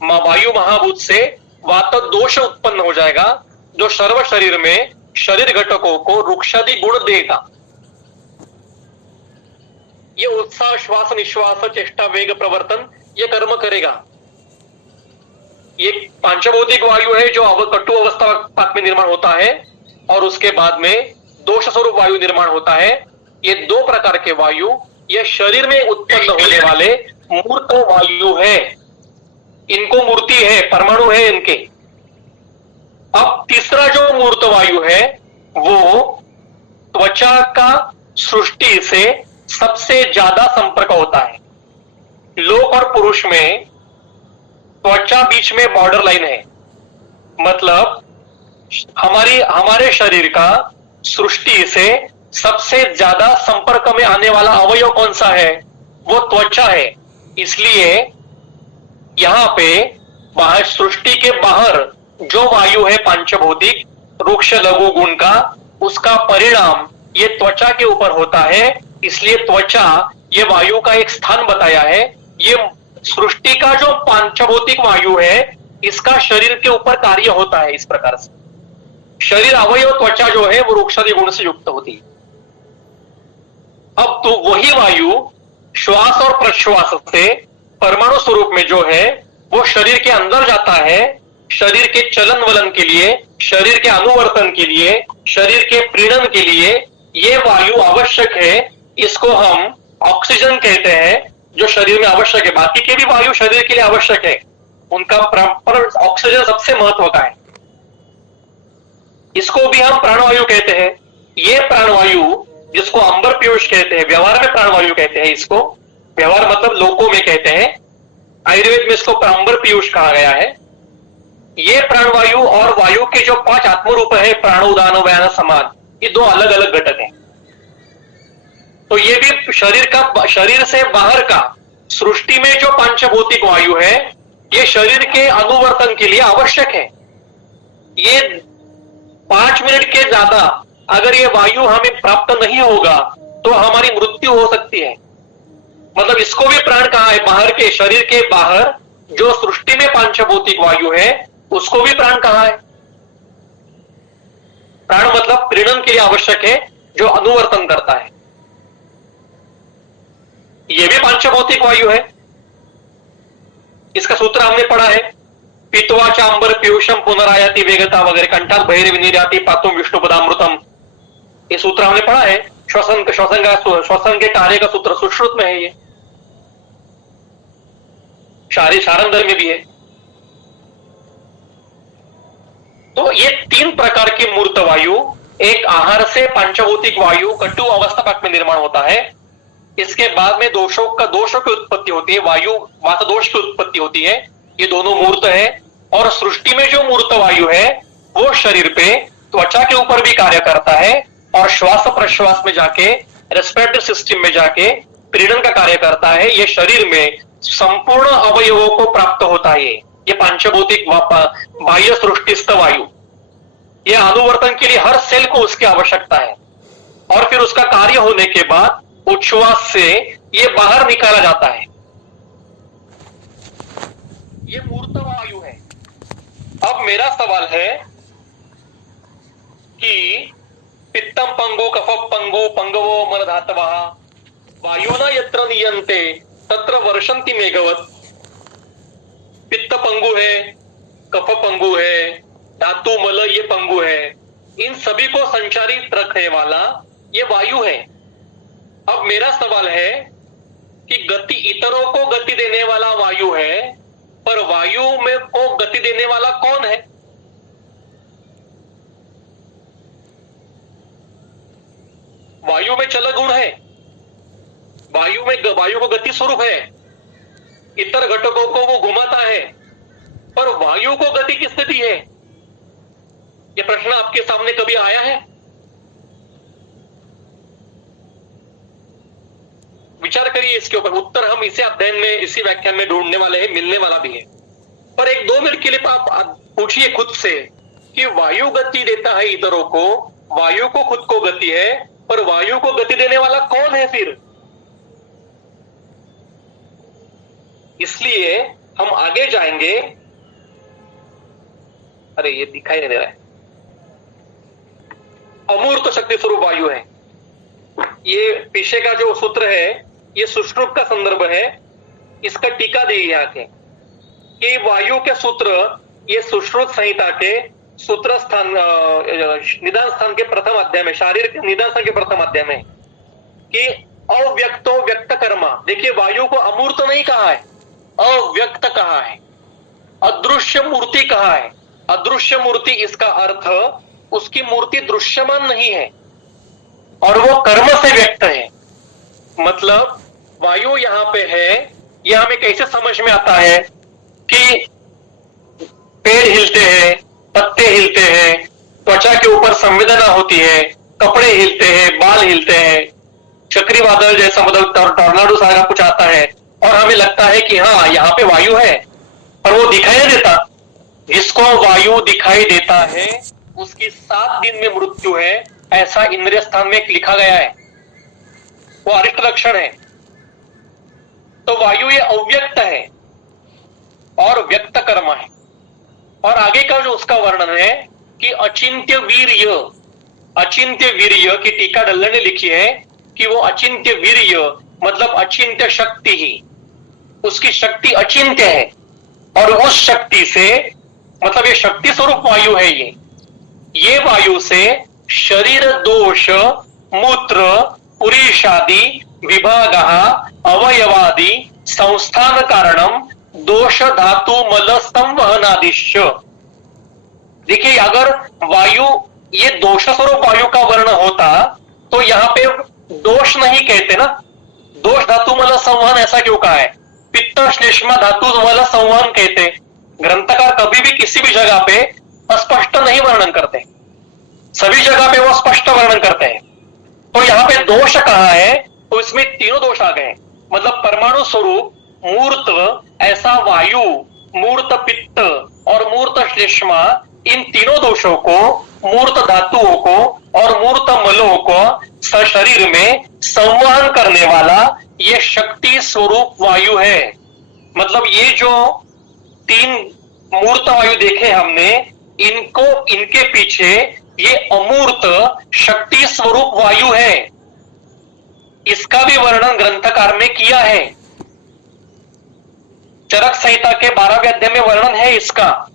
वायु महाभूत से वात दोष उत्पन्न हो जाएगा, जो सर्व शरीर में शरीर घटकों को रुक्षादि गुण देगा। ये उत्साह, श्वास, निश्वास, चेष्टा, वेग, प्रवर्तन, ये कर्म करेगा। ये पांचभौतिक वायु है जो कटु अवस्था पाक में निर्माण होता है और उसके बाद में दोष स्वरूप वायु निर्माण होता है। ये दो प्रकार के वायु ये शरीर में उत्पन्न होने वाले मूर्त वायु है। इनको मूर्ति है, परमाणु है इनके। अब तीसरा जो मूर्त वायु है वो त्वचा का सृष्टि से सबसे ज्यादा संपर्क होता है। लोक और पुरुष में त्वचा बीच में बॉर्डर लाइन है। मतलब हमारे शरीर का सृष्टि से सबसे ज्यादा संपर्क में आने वाला अवयव कौन सा है? वो त्वचा है। इसलिए यहां पे बाहर, सृष्टि के बाहर जो वायु है पांचभौतिक, रुक्ष लघु गुण का, उसका परिणाम ये त्वचा के ऊपर होता है। इसलिए त्वचा ये वायु का एक स्थान बताया है। ये सृष्टि का जो पांचभौतिक वायु है, इसका शरीर के ऊपर कार्य होता है। इस प्रकार से शरीर अवयव त्वचा जो है वो रुक्षादि गुण से युक्त होती है। अब तो वही वायु श्वास और प्रश्वास से परमाणु स्वरूप में जो है वो शरीर के अंदर जाता है, शरीर के चलन वलन के लिए, शरीर के अनुवर्तन के लिए, शरीर के प्रीणन के लिए ये वायु आवश्यक है। इसको हम ऑक्सीजन कहते हैं, जो शरीर में आवश्यक है। बाकी के भी वायु शरीर के लिए आवश्यक है, उनका पर ऑक्सीजन सबसे महत्व का है। इसको भी हम प्राणवायु कहते हैं। ये प्राणवायु जिसको अंबर पीयूष कहते हैं, व्यवहार में प्राणवायु कहते हैं इसको। व्यवहार मतलब लोकों में कहते हैं, आयुर्वेद में इसको अंबर पीयूष कहा गया है। ये प्राणवायु और वायु के जो 5 आत्मरूप है, प्राण, उदान, व्यान, समान, ये 2 अलग अलग घटक हैं। तो ये भी शरीर से बाहर का, सृष्टि में जो पांचभौतिक वायु है ये शरीर के अनुवर्तन के लिए आवश्यक है। ये 5 मिनट के ज्यादा अगर ये वायु हमें प्राप्त नहीं होगा तो हमारी मृत्यु हो सकती है। मतलब इसको भी प्राण कहा है। बाहर के शरीर के बाहर जो सृष्टि में पांचभौतिक वायु है उसको भी प्राण कहा है। प्राण मतलब प्रीणन के लिए आवश्यक है, जो अनुवर्तन करता है। यह भी पांचभौतिक वायु है। इसका सूत्र हमने पढ़ा है, पीतवा चांबर पीयूषम पुनरायाति वेगता वगैरह कंठात बहिर् विनिर्याति पातुम विष्णुपदामृतम। ये सूत्र हमने पढ़ा है। श्वसन के कार्य का सूत्र सुश्रुत में है। ये शारंदर में भी है। तो ये 3 प्रकार की मूर्त वायु, एक आहार से पांचभौतिक वायु कटु अवस्था पाक में निर्माण होता है। इसके बाद में दोषों की उत्पत्ति होती है, वायु वात दोष की उत्पत्ति होती है। ये दोनों मूर्त है। और सृष्टि में जो मूर्त वायु है वो शरीर पे त्वचा के ऊपर भी कार्य करता है और श्वास प्रश्वास में जाके रेस्पिरेटरी सिस्टम में जाके प्रीणन का कार्य करता है। ये शरीर में संपूर्ण अवयवों को प्राप्त होता है। ये पांचभौतिक बाह्य सृष्टिस्थ वायु, ये अनुवर्तन के लिए हर सेल को उसकी आवश्यकता है। और फिर उसका कार्य होने के बाद उच्छ्वास से ये बाहर निकाला जाता है। ये मूर्त वायु है। अब मेरा सवाल है कि पित्तम पंगु कफ पंगु पंगवो मन धातवा वायुना यत्र नियंते तत्र वर्षंति मेघवत। पित्त पंगु है, कफ पंगु है, धातु मल ये पंगु है। इन सभी को संचारित रखने वाला ये वायु है। अब मेरा सवाल है कि गति इतरों को गति देने वाला वायु है, पर वायु में को गति देने वाला कौन है? वायु में चल गुण है, वायु को गति स्वरूप है, इतर घटकों को वो घुमाता है, पर वायु को गति किसने दी है? ये प्रश्न आपके सामने कभी आया है? विचार करिए इसके ऊपर। उत्तर हम इसी अध्ययन में, इसी व्याख्यान में ढूंढने वाले हैं, मिलने वाला भी है। पर 1-2 मिनट के लिए आप पूछिए खुद से कि वायु गति देता है इतरों को, वायु को खुद को गति है, पर वायु को गति देने वाला कौन है फिर? इसलिए हम आगे जाएंगे। अरे ये दिखाई नहीं दे रहा है। अमूर्त शक्ति स्वरूप वायु है। ये पीछे का जो सूत्र है ये सुश्रुत का संदर्भ है। इसका टीका दी यहाँ के कि वायु के सूत्र ये सुश्रुत संहिता के सूत्र स्थान निदान स्थान के प्रथम अध्याय में, शारीरिक निदान स्थान के प्रथम अध्याय में कि अव्यक्तो व्यक्त कर्मा। देखिए वायु को अमूर्त नहीं कहा है, अव्यक्त कहा है, अदृश्य मूर्ति कहा है। अदृश्य मूर्ति इसका अर्थ उसकी मूर्ति दृश्यमान नहीं है और वो कर्म से व्यक्त है। मतलब वायु यहां पे है, यह हमें कैसे समझ में आता है कि पेड़ हिलते हैं, पत्ते हिलते हैं, त्वचा के ऊपर संवेदना होती है, कपड़े हिलते हैं, बाल हिलते हैं, चक्रवादल जैसा मतलब टॉर्नाडो सारा कुछ आता है और हमें लगता है कि हाँ यहाँ पे वायु है, पर वो दिखाई नहीं देता। जिसको वायु दिखाई देता है उसकी 7 दिन में मृत्यु है, ऐसा इंद्रिय स्थान में लिखा गया है। वो अरिष्ट लक्षण है। तो वायु ये अव्यक्त है और व्यक्त कर्म है। और आगे का जो उसका वर्णन है कि अचिंत्य वीर्य की टीका डल्ले ने लिखी है कि वो अचिंत्य वीर्य मतलब अचिंत्य शक्ति ही, उसकी शक्ति अचिंत्य है और उस शक्ति से मतलब ये शक्ति स्वरूप वायु है। ये वायु से शरीर दोष मूत्र पुरीषादि विभाग अवयवादि संस्थान कारणम दोष धातु मल संवहनादिश्च। देखिए अगर वायु ये दोष स्वरूप वायु का वर्ण होता तो यहां पे दोष नहीं कहते ना, दोष धातु मल संवहन ऐसा क्यों कहा है? पित्त श्लेष्मा धातु मल संवहन कहते। ग्रंथकार कभी भी किसी भी जगह पे अस्पष्ट नहीं वर्णन करते, सभी जगह पे वो स्पष्ट वर्णन करते हैं। तो यहाँ पे दोष कहा है तो इसमें तीनों दोष आ गए। मतलब परमाणु स्वरूप मूर्त ऐसा वायु मूर्त पित्त और मूर्त श्लेष्मा, इन तीनों दोषों को, मूर्त धातुओं को और मूर्त मलों को शरीर में संवहन करने वाला ये शक्ति स्वरूप वायु है। मतलब ये जो 3 मूर्त वायु देखे हमने, इनको, इनके पीछे ये अमूर्त शक्ति स्वरूप वायु है। इसका भी वर्णन ग्रंथकार ने किया है। चरक संहिता के 12वें अध्याय में वर्णन है इसका।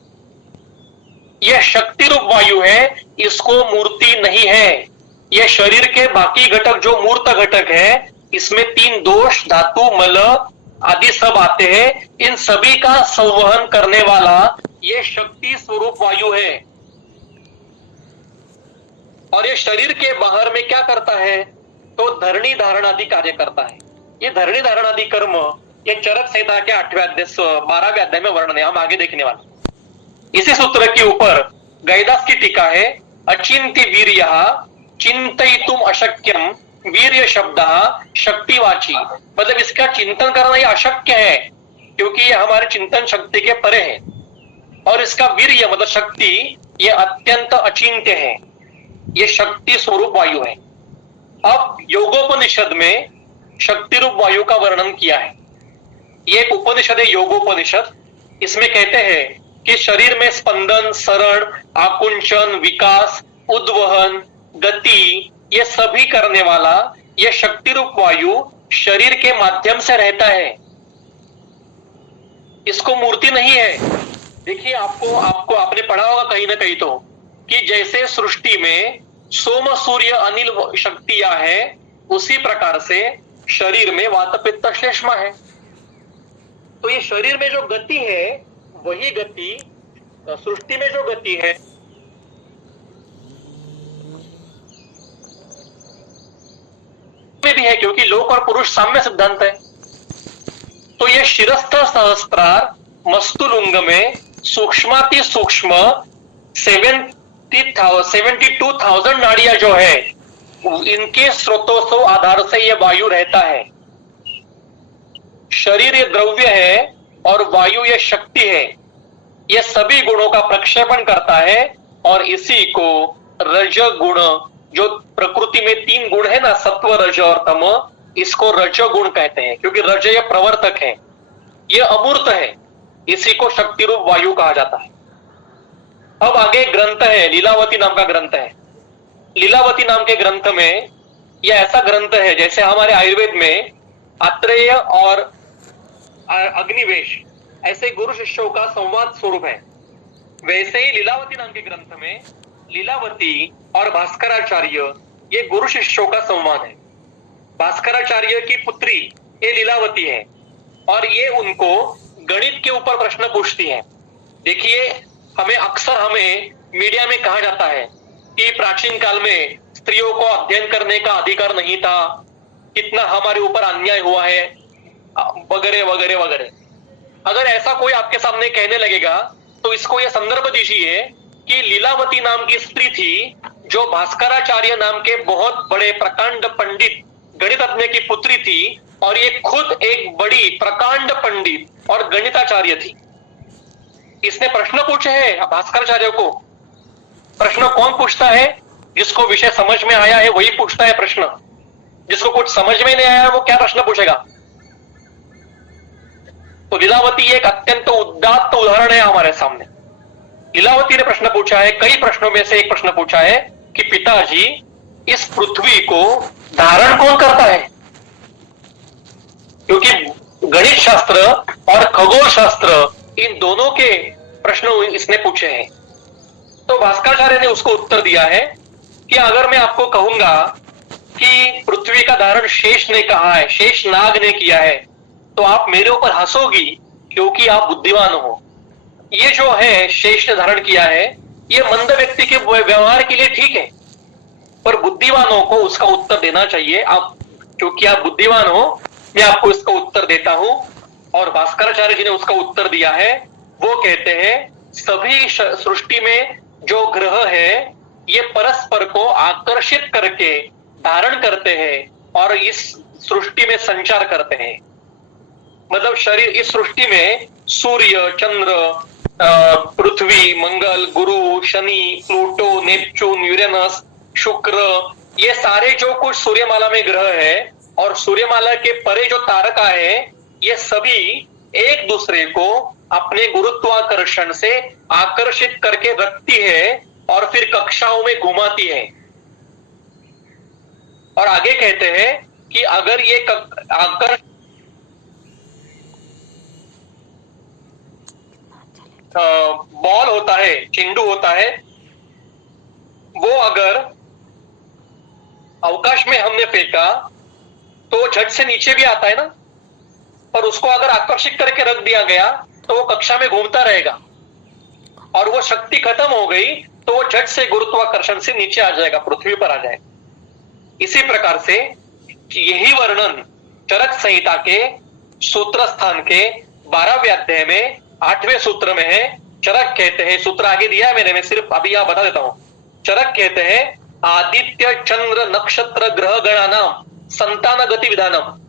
यह शक्ति रूप वायु है, इसको मूर्ति नहीं है। यह शरीर के बाकी घटक जो मूर्त घटक है, इसमें 3 दोष, धातु, मल आदि सब आते हैं। इन सभी का संवहन करने वाला यह शक्ति स्वरूप वायु है। और ये शरीर के बाहर में क्या करता है? तो धरणी धारण आदि कार्य करता है। ये धरणी धारण आदि कर्म ये चरक संहिता के 12वें अध्याय में वर्णन है, हम आगे देखने वाले। इसी सूत्र के ऊपर गैदास की टीका है, अचिंत्य वीर्य चिंतयितुम अशक्यम वीर्य शब्द शक्तिवाची। मतलब इसका चिंतन करना ये अशक्य है, क्योंकि ये हमारे चिंतन शक्ति के परे है। और इसका वीर्य मतलब शक्ति ये अत्यंत अचिंत्य है, ये शक्ति स्वरूप वायु है। अब योगोपनिषद में शक्ति रूप वायु का वर्णन किया है। ये एक उपनिषद है, योगोपनिषद। इसमें कहते हैं कि शरीर में स्पंदन, सरण, आकुंचन, विकास, उद्वहन, गति ये सभी करने वाला ये शक्ति रूप वायु शरीर के माध्यम से रहता है, इसको मूर्ति नहीं है। देखिए, आपको आपने पढ़ा होगा कहीं ना कहीं तो, कि जैसे सृष्टि में सोम, सूर्य, अनिल शक्तियां है, उसी प्रकार से शरीर में वात, पित्त, श्लेष्मा है। तो ये शरीर में जो गति है, वही गति सृष्टि में जो गति है में भी है, क्योंकि लोक और पुरुष साम्य सिद्धांत है। तो ये शिरस्थ सहस्त्रार मस्तुलुंग में सूक्ष्माति सूक्ष्म 72,000 नाड़ियां जो है, इनके स्रोतों आधार से यह वायु रहता है। शरीर ये द्रव्य है और वायु ये शक्ति है। यह सभी गुणों का प्रक्षेपण करता है और इसी को रज गुण, जो प्रकृति में 3 गुण है ना, सत्व, रज और तम, इसको रज गुण कहते हैं, क्योंकि रज ये प्रवर्तक है, ये अमूर्त है। इसी को शक्ति रूप वायु कहा जाता है। अब आगे ग्रंथ है, लीलावती नाम का ग्रंथ है। लीलावती नाम के ग्रंथ में यह ऐसा ग्रंथ है जैसे हमारे आयुर्वेद में आत्रेय और अग्निवेश ऐसे गुरु शिष्यों का संवाद स्वरूप है, वैसे ही लीलावती नाम के ग्रंथ में लीलावती और भास्कराचार्य ये गुरु शिष्यों का संवाद है। भास्कराचार्य की पुत्री ये लीलावती है और ये उनको गणित के ऊपर प्रश्न पूछती है। देखिए, हमें मीडिया में कहा जाता है कि प्राचीन काल में स्त्रियों को अध्ययन करने का अधिकार नहीं था, कितना हमारे ऊपर अन्याय हुआ है, वगैरह वगैरह वगैरह। अगर ऐसा कोई आपके सामने कहने लगेगा तो इसको यह संदर्भ दीजिए कि लीलावती नाम की स्त्री थी, जो भास्कराचार्य नाम के बहुत बड़े प्रकांड पंडित गणितज्ञ की पुत्री थी, और ये खुद एक बड़ी प्रकांड पंडित और गणिताचार्य थी। इसने प्रश्न पूछे हैं भास्कराचार्य को। प्रश्न कौन पूछता है? जिसको विषय समझ में आया है वही पूछता है प्रश्न। जिसको कुछ समझ में नहीं आया वो क्या प्रश्न पूछेगा? तो लीलावती एक अत्यंत उदात्त उदाहरण है हमारे सामने। लीलावती ने प्रश्न पूछा है, कई प्रश्नों में से एक प्रश्न पूछा है कि पिताजी, इस पृथ्वी को धारण कौन करता है? क्योंकि गणित शास्त्र और खगोल शास्त्र इन दोनों के प्रश्न इसने पूछे हैं। तो भास्कराचार्य ने उसको उत्तर दिया है कि अगर मैं आपको कहूंगा कि पृथ्वी का धारण शेष ने कहा है, शेष नाग ने किया है, तो आप मेरे ऊपर हंसोगी क्योंकि आप बुद्धिमान हो। ये जो है शेष ने धारण किया है, ये मंद व्यक्ति के व्यवहार के लिए ठीक है, पर बुद्धिमानों को उसका उत्तर देना चाहिए। आप, क्योंकि आप बुद्धिमान हो, मैं आपको इसका उत्तर देता हूं। और भास्कराचार्य जी ने उसका उत्तर दिया है। वो कहते हैं सभी सृष्टि में जो ग्रह है ये परस्पर को आकर्षित करके धारण करते हैं और इस सृष्टि में संचार करते हैं। मतलब शरीर, इस सृष्टि में सूर्य, चंद्र, पृथ्वी, मंगल, गुरु, शनि, प्लूटो, नेपच्यून, यूरेनस, शुक्र, ये सारे जो कुछ सूर्यमाला में ग्रह है और सूर्यमाला के परे जो तारका है, ये सभी एक दूसरे को अपने गुरुत्वाकर्षण से आकर्षित करके रखती है और फिर कक्षाओं में घुमाती है। और आगे कहते हैं कि अगर ये आकर्षण बॉल होता है, चिंडू होता है, वो अगर अवकाश में हमने फेंका तो झट से नीचे भी आता है ना, पर उसको अगर आकर्षित करके रख दिया गया तो वो कक्षा में घूमता रहेगा और वो शक्ति खत्म हो गई तो वो झट से गुरुत्वाकर्षण से नीचे आ जाएगा, पृथ्वी पर आ जाएगा। इसी प्रकार से यही वर्णन चरक संहिता के सूत्र स्थान के 12वें अध्याय में 8वें सूत्र में है। चरक कहते हैं, सूत्र आगे दिया है मेरे में, सिर्फ अभी यहां बता देता हूं। चरक कहते हैं आदित्य चंद्र नक्षत्र ग्रह गणानाम संतान गति विधानम।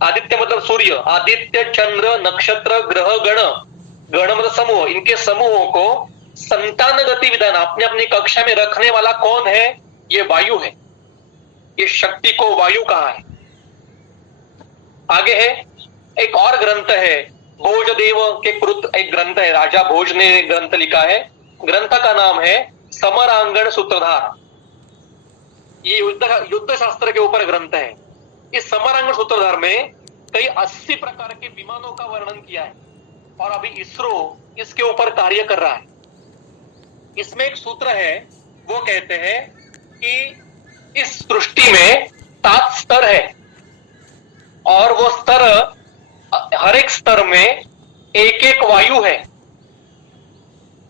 आदित्य मतलब सूर्य, आदित्य चंद्र नक्षत्र ग्रह गण, गण मतलब समूह, इनके समूहों को संतान गति विधान अपने अपनी कक्षा में रखने वाला कौन है? ये वायु है। ये शक्ति को वायु कहा है। आगे है एक और ग्रंथ है, भोजदेव के कृत एक ग्रंथ है, राजा भोज ने ग्रंथ लिखा है। ग्रंथ का नाम है समरांगण सूत्रधार। ये युद्ध शास्त्र के ऊपर ग्रंथ है। इस समरांगण सूत्रधार में कई 80 प्रकार के विमानों का वर्णन किया है और अभी इसरो इसके ऊपर कार्य कर रहा है। इसमें एक सूत्र है, वो कहते हैं कि इस सृष्टि में 7 स्तर है और वो स्तर, हर एक स्तर में एक एक वायु है,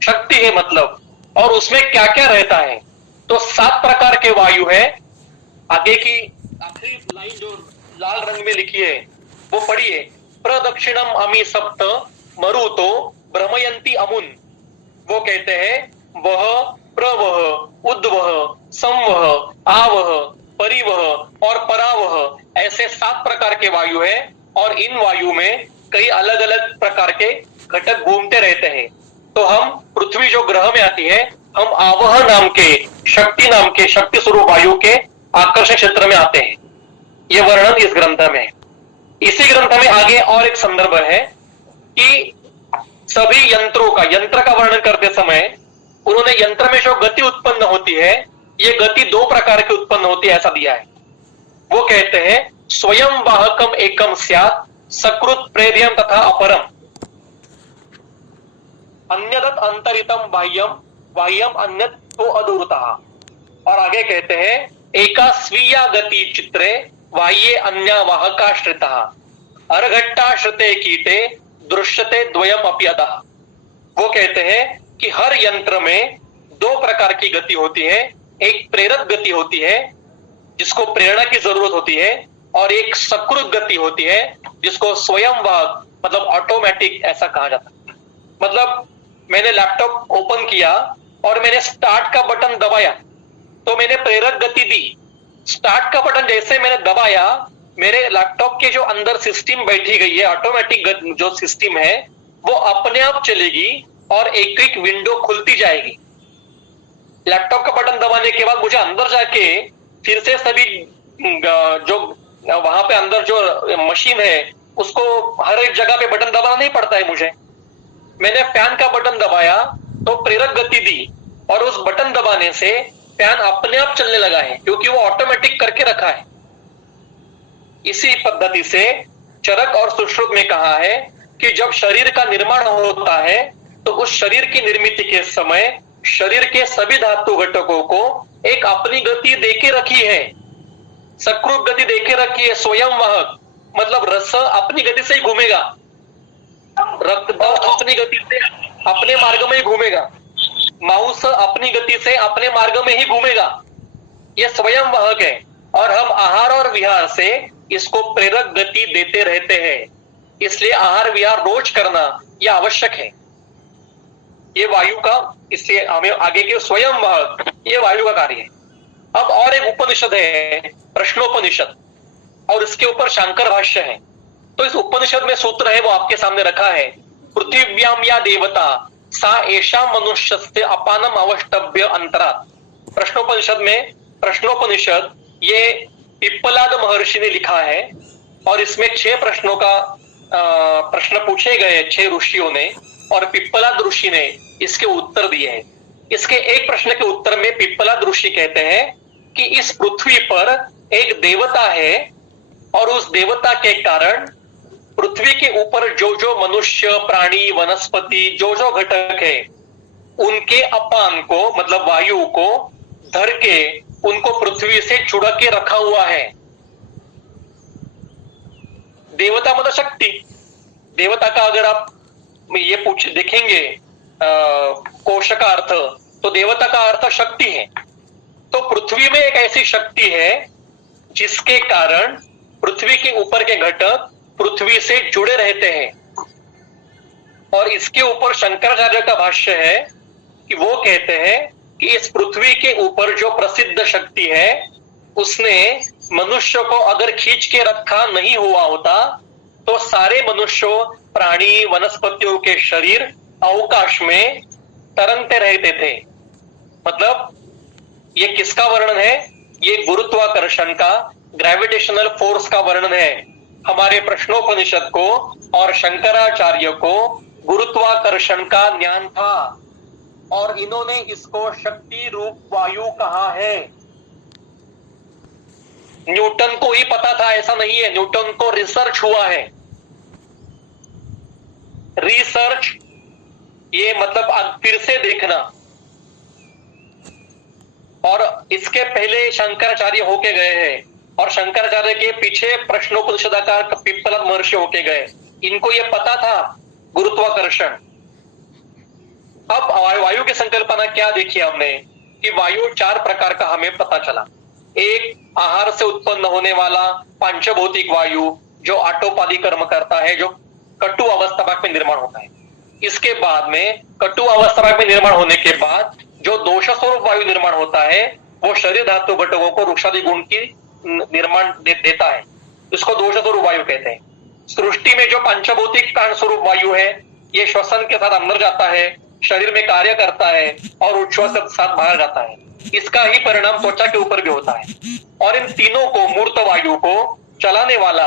शक्ति है मतलब, और उसमें क्या क्या रहता है। तो 7 प्रकार के वायु है। आगे की आखिरी लाइन जो लाल रंग में लिखी है वो पढ़िए, प्रदक्षिणम अमी सप्त मरुतो भ्रमयंती अमुन। वो कहते हैं वह प्रवह उद्वह संवह आवह परिवह और परावह, ऐसे 7 प्रकार के वायु है और इन वायु में कई अलग अलग प्रकार के घटक घूमते रहते हैं। तो हम पृथ्वी जो ग्रह में आती है, हम आवह नाम के शक्ति स्वरूप वायु के आकर्षण क्षेत्र में आते हैं। ये वर्णन इस ग्रंथ में है। इसी ग्रंथ में आगे और एक संदर्भ है कि सभी यंत्र का वर्णन करते समय उन्होंने यंत्र में जो गति उत्पन्न होती है, ये गति 2 प्रकार की उत्पन्न होती है, ऐसा दिया है। वो कहते हैं स्वयं वाहकम एकम स्यात् सकृत प्रेर्यम तथा अपरम, अन्यदत अंतरितम बाह्यम बाह्यम अन्यत तो अधूरतः। और आगे कहते हैं एका स्वीया गति चित्रे बाह्ये अन्य वाहकाश्रितः अर्घट्टा श्रुते कीटे दृश्यते द्वयम अप्यतः। वो कहते हैं कि हर यंत्र में 2 प्रकार की गति होती है। एक प्रेरक गति होती है जिसको प्रेरणा की जरूरत होती है, और एक सकृत गति होती है जिसको स्वयं वाहक मतलब ऑटोमेटिक ऐसा कहा जाता है। मतलब मैंने लैपटॉप ओपन किया और मैंने स्टार्ट का बटन दबाया तो मैंने प्रेरक गति दी। स्टार्ट का बटन जैसे मैंने दबाया, मेरे लैपटॉप के जो अंदर सिस्टम बैठी गई है, ऑटोमेटिक जो सिस्टम है, वो अपने आप चलेगी और एक एक विंडो खुलती जाएगी। लैपटॉप का बटन दबाने के बाद मुझे अंदर जाके फिर से सभी जो वहां पे अंदर जो मशीन है उसको हर एक जगह पे बटन दबाना नहीं पड़ता है मुझे। मैंने फैन का बटन दबाया तो प्रेरक गति दी और उस बटन दबाने से फैन अपने आप चलने लगा है, क्योंकि वो ऑटोमेटिक करके रखा है। इसी पद्धति से चरक और सुश्रुत में कहा है कि जब शरीर का निर्माण होता है तो उस शरीर की निर्मित के समय शरीर के सभी धातु घटकों को एक अपनी गति देके रखी है, सकृत गति देके रखी है। स्वयं वाहक मतलब रस अपनी गति से ही घूमेगा, रक्तदाब अपनी गति से अपने मार्ग में ही घूमेगा, मांस अपनी गति से अपने मार्ग में ही घूमेगा। यह स्वयं वाहक है और हम आहार और विहार से इसको प्रेरक गति देते रहते हैं। इसलिए आहार विहार रोज करना यह आवश्यक है। ये वायु का, इससे हमें आगे के स्वयं वाहक, ये वायु का कार्य है। अब और एक उपनिषद है प्रश्नोपनिषद, और इसके ऊपर शांकर भाष्य है। तो इस उपनिषद में सूत्र है वो आपके सामने रखा है। पृथिव्याम या देवता सा एषा मनुष्यस्य अपानम अवष्टभ्य अंतरात। प्रश्नोपनिषद ये पिप्पलाद महर्षि ने लिखा है और इसमें 6 प्रश्नों का प्रश्न पूछे गए 6 ऋषियों ने, और पिप्पलाद ऋषि ने इसके उत्तर दिए हैं। इसके एक प्रश्न के उत्तर में पिप्पलाद ऋषि कहते हैं कि इस पृथ्वी पर एक देवता है और उस देवता के कारण पृथ्वी के ऊपर जो जो मनुष्य, प्राणी, वनस्पति, जो जो घटक है उनके अपान को मतलब वायु को धर के उनको पृथ्वी से जुड़ के रखा हुआ है। देवता मतलब शक्ति। देवता का अगर आप ये देखेंगे कोश का अर्थ, तो देवता का अर्थ शक्ति है। तो पृथ्वी में एक ऐसी शक्ति है जिसके कारण पृथ्वी के ऊपर के घटक पृथ्वी से जुड़े रहते हैं। और इसके ऊपर शंकराचार्य का भाष्य है कि वो कहते हैं कि इस पृथ्वी के ऊपर जो प्रसिद्ध शक्ति है उसने मनुष्य को अगर खींच के रखा नहीं हुआ होता तो सारे मनुष्यों, प्राणी, वनस्पतियों के शरीर अवकाश में तरंगते रहते थे। मतलब ये किसका वर्णन है? ये गुरुत्वाकर्षण का, ग्रेविटेशनल फोर्स का वर्णन है। हमारे प्रश्नोपनिषद को और शंकराचार्य को गुरुत्वाकर्षण का ज्ञान था और इन्होंने इसको शक्ति रूप वायु कहा है। न्यूटन को ही पता था ऐसा नहीं है, न्यूटन को रिसर्च हुआ है। रिसर्च ये मतलब फिर से देखना। और इसके पहले शंकराचार्य होके गए हैं और शंकराचार्य के पीछे प्रश्नोपनिषदाकार पिप्पलाद महर्षि होके गए। इनको ये पता था गुरुत्वाकर्षण। अब वायु की संकल्पना क्या देखी हमने कि वायु 4 प्रकार का हमें पता चला। एक आहार से उत्पन्न होने वाला पांचभौतिक वायु जो आटोपादी कर्म करता है, जो कटु अवस्था भाग में निर्माण होता है। इसके बाद में कटु अवस्था भाग में निर्माण होने के बाद जो दोष स्वरूप वायु निर्माण होता है वो शरीर धातु घटकों को वृक्षादि गुण की निर्माण देता है। इसको दोष स्वरूप वायु कहते हैं। सृष्टि में जो पंचभौतिक कारण स्वरूप वायु है ये श्वसन के साथ अंदर जाता है, शरीर में कार्य करता है और उच्छ्वास के साथ बाहर जाता है। इसका ही परिणाम त्वचा के ऊपर भी होता है। और इन तीनों को, मूर्त वायु को चलाने वाला,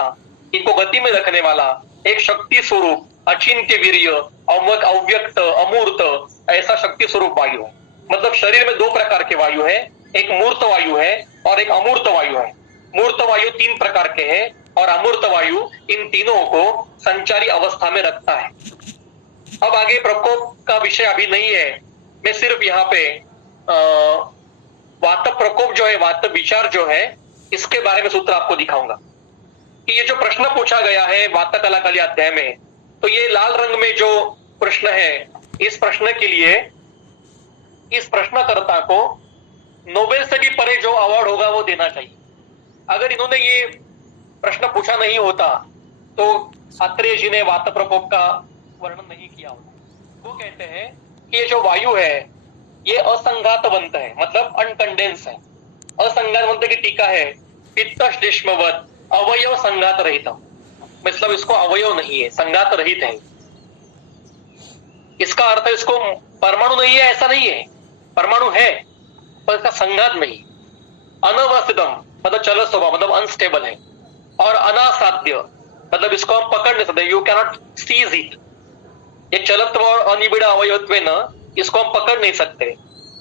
इनको गति में रखने वाला एक शक्ति स्वरूप, अचिंत्य वीर्य, अव्यक्त, अमूर्त, ऐसा शक्ति स्वरूप वायु है। मतलब शरीर में 2 प्रकार के वायु है, एक मूर्त वायु है और एक अमूर्त वायु है। मूर्त वायु 3 प्रकार के हैं और अमूर्त वायु इन तीनों को संचारी अवस्था में रखता है। अब आगे प्रकोप का विषय अभी नहीं है, मैं सिर्फ यहाँ पे वात प्रकोप जो है, वात विचार जो है, इसके बारे में सूत्र आपको दिखाऊंगा कि ये जो प्रश्न पूछा गया है वात कलाकली अध्याय में, तो ये लाल रंग में जो प्रश्न है, इस प्रश्न के लिए इस प्रश्नकर्ता को नोबेल से भी परे जो अवार्ड होगा वो देना चाहिए। अगर इन्होंने ये प्रश्न पूछा नहीं होता तो आत्रेय जी ने वात प्रकोप का वर्णन नहीं किया होता। वो कहते हैं कि ये जो वायु है ये असंघातवंत है, मतलब अनकंडेंस है। असंघातवंत की टीका है पित्तश्लेष्मवत अवयव संघात रहित, मतलब इसको अवयव नहीं है, संघात रहित है। इसका अर्थ इसको परमाणु नहीं है ऐसा नहीं है, परमाणु है पर इसका संघात नहीं। अनवस्थितम मतलब चल स्वभाव, मतलब अनस्टेबल है। और अनासाध्य मतलब इसको हम पकड़ नहीं सकते, यू कैनॉट सीज इट। ये चलत्व और अनिबिड़ अवयवत्व न, इसको हम पकड़ नहीं सकते।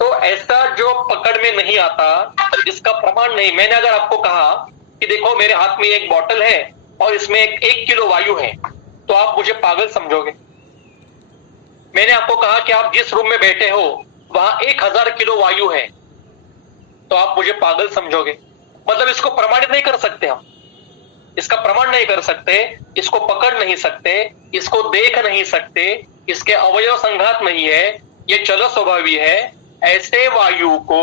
तो ऐसा जो पकड़ में नहीं आता, जिसका प्रमाण नहीं। मैंने अगर आपको कहा कि देखो मेरे हाथ में एक बॉटल है और इसमें 1 किलो वायु है, तो आप मुझे पागल समझोगे। मैंने आपको कहा कि आप जिस रूम में बैठे हो वहां 1000 किलो वायु है, तो आप मुझे पागल समझोगे। मतलब इसको प्रमाणित नहीं कर सकते हम, इसका प्रमाण नहीं कर सकते, इसको पकड़ नहीं सकते, इसको देख नहीं सकते, इसके अवयव संघात नहीं है, ये चल स्वभावी है। ऐसे वायु को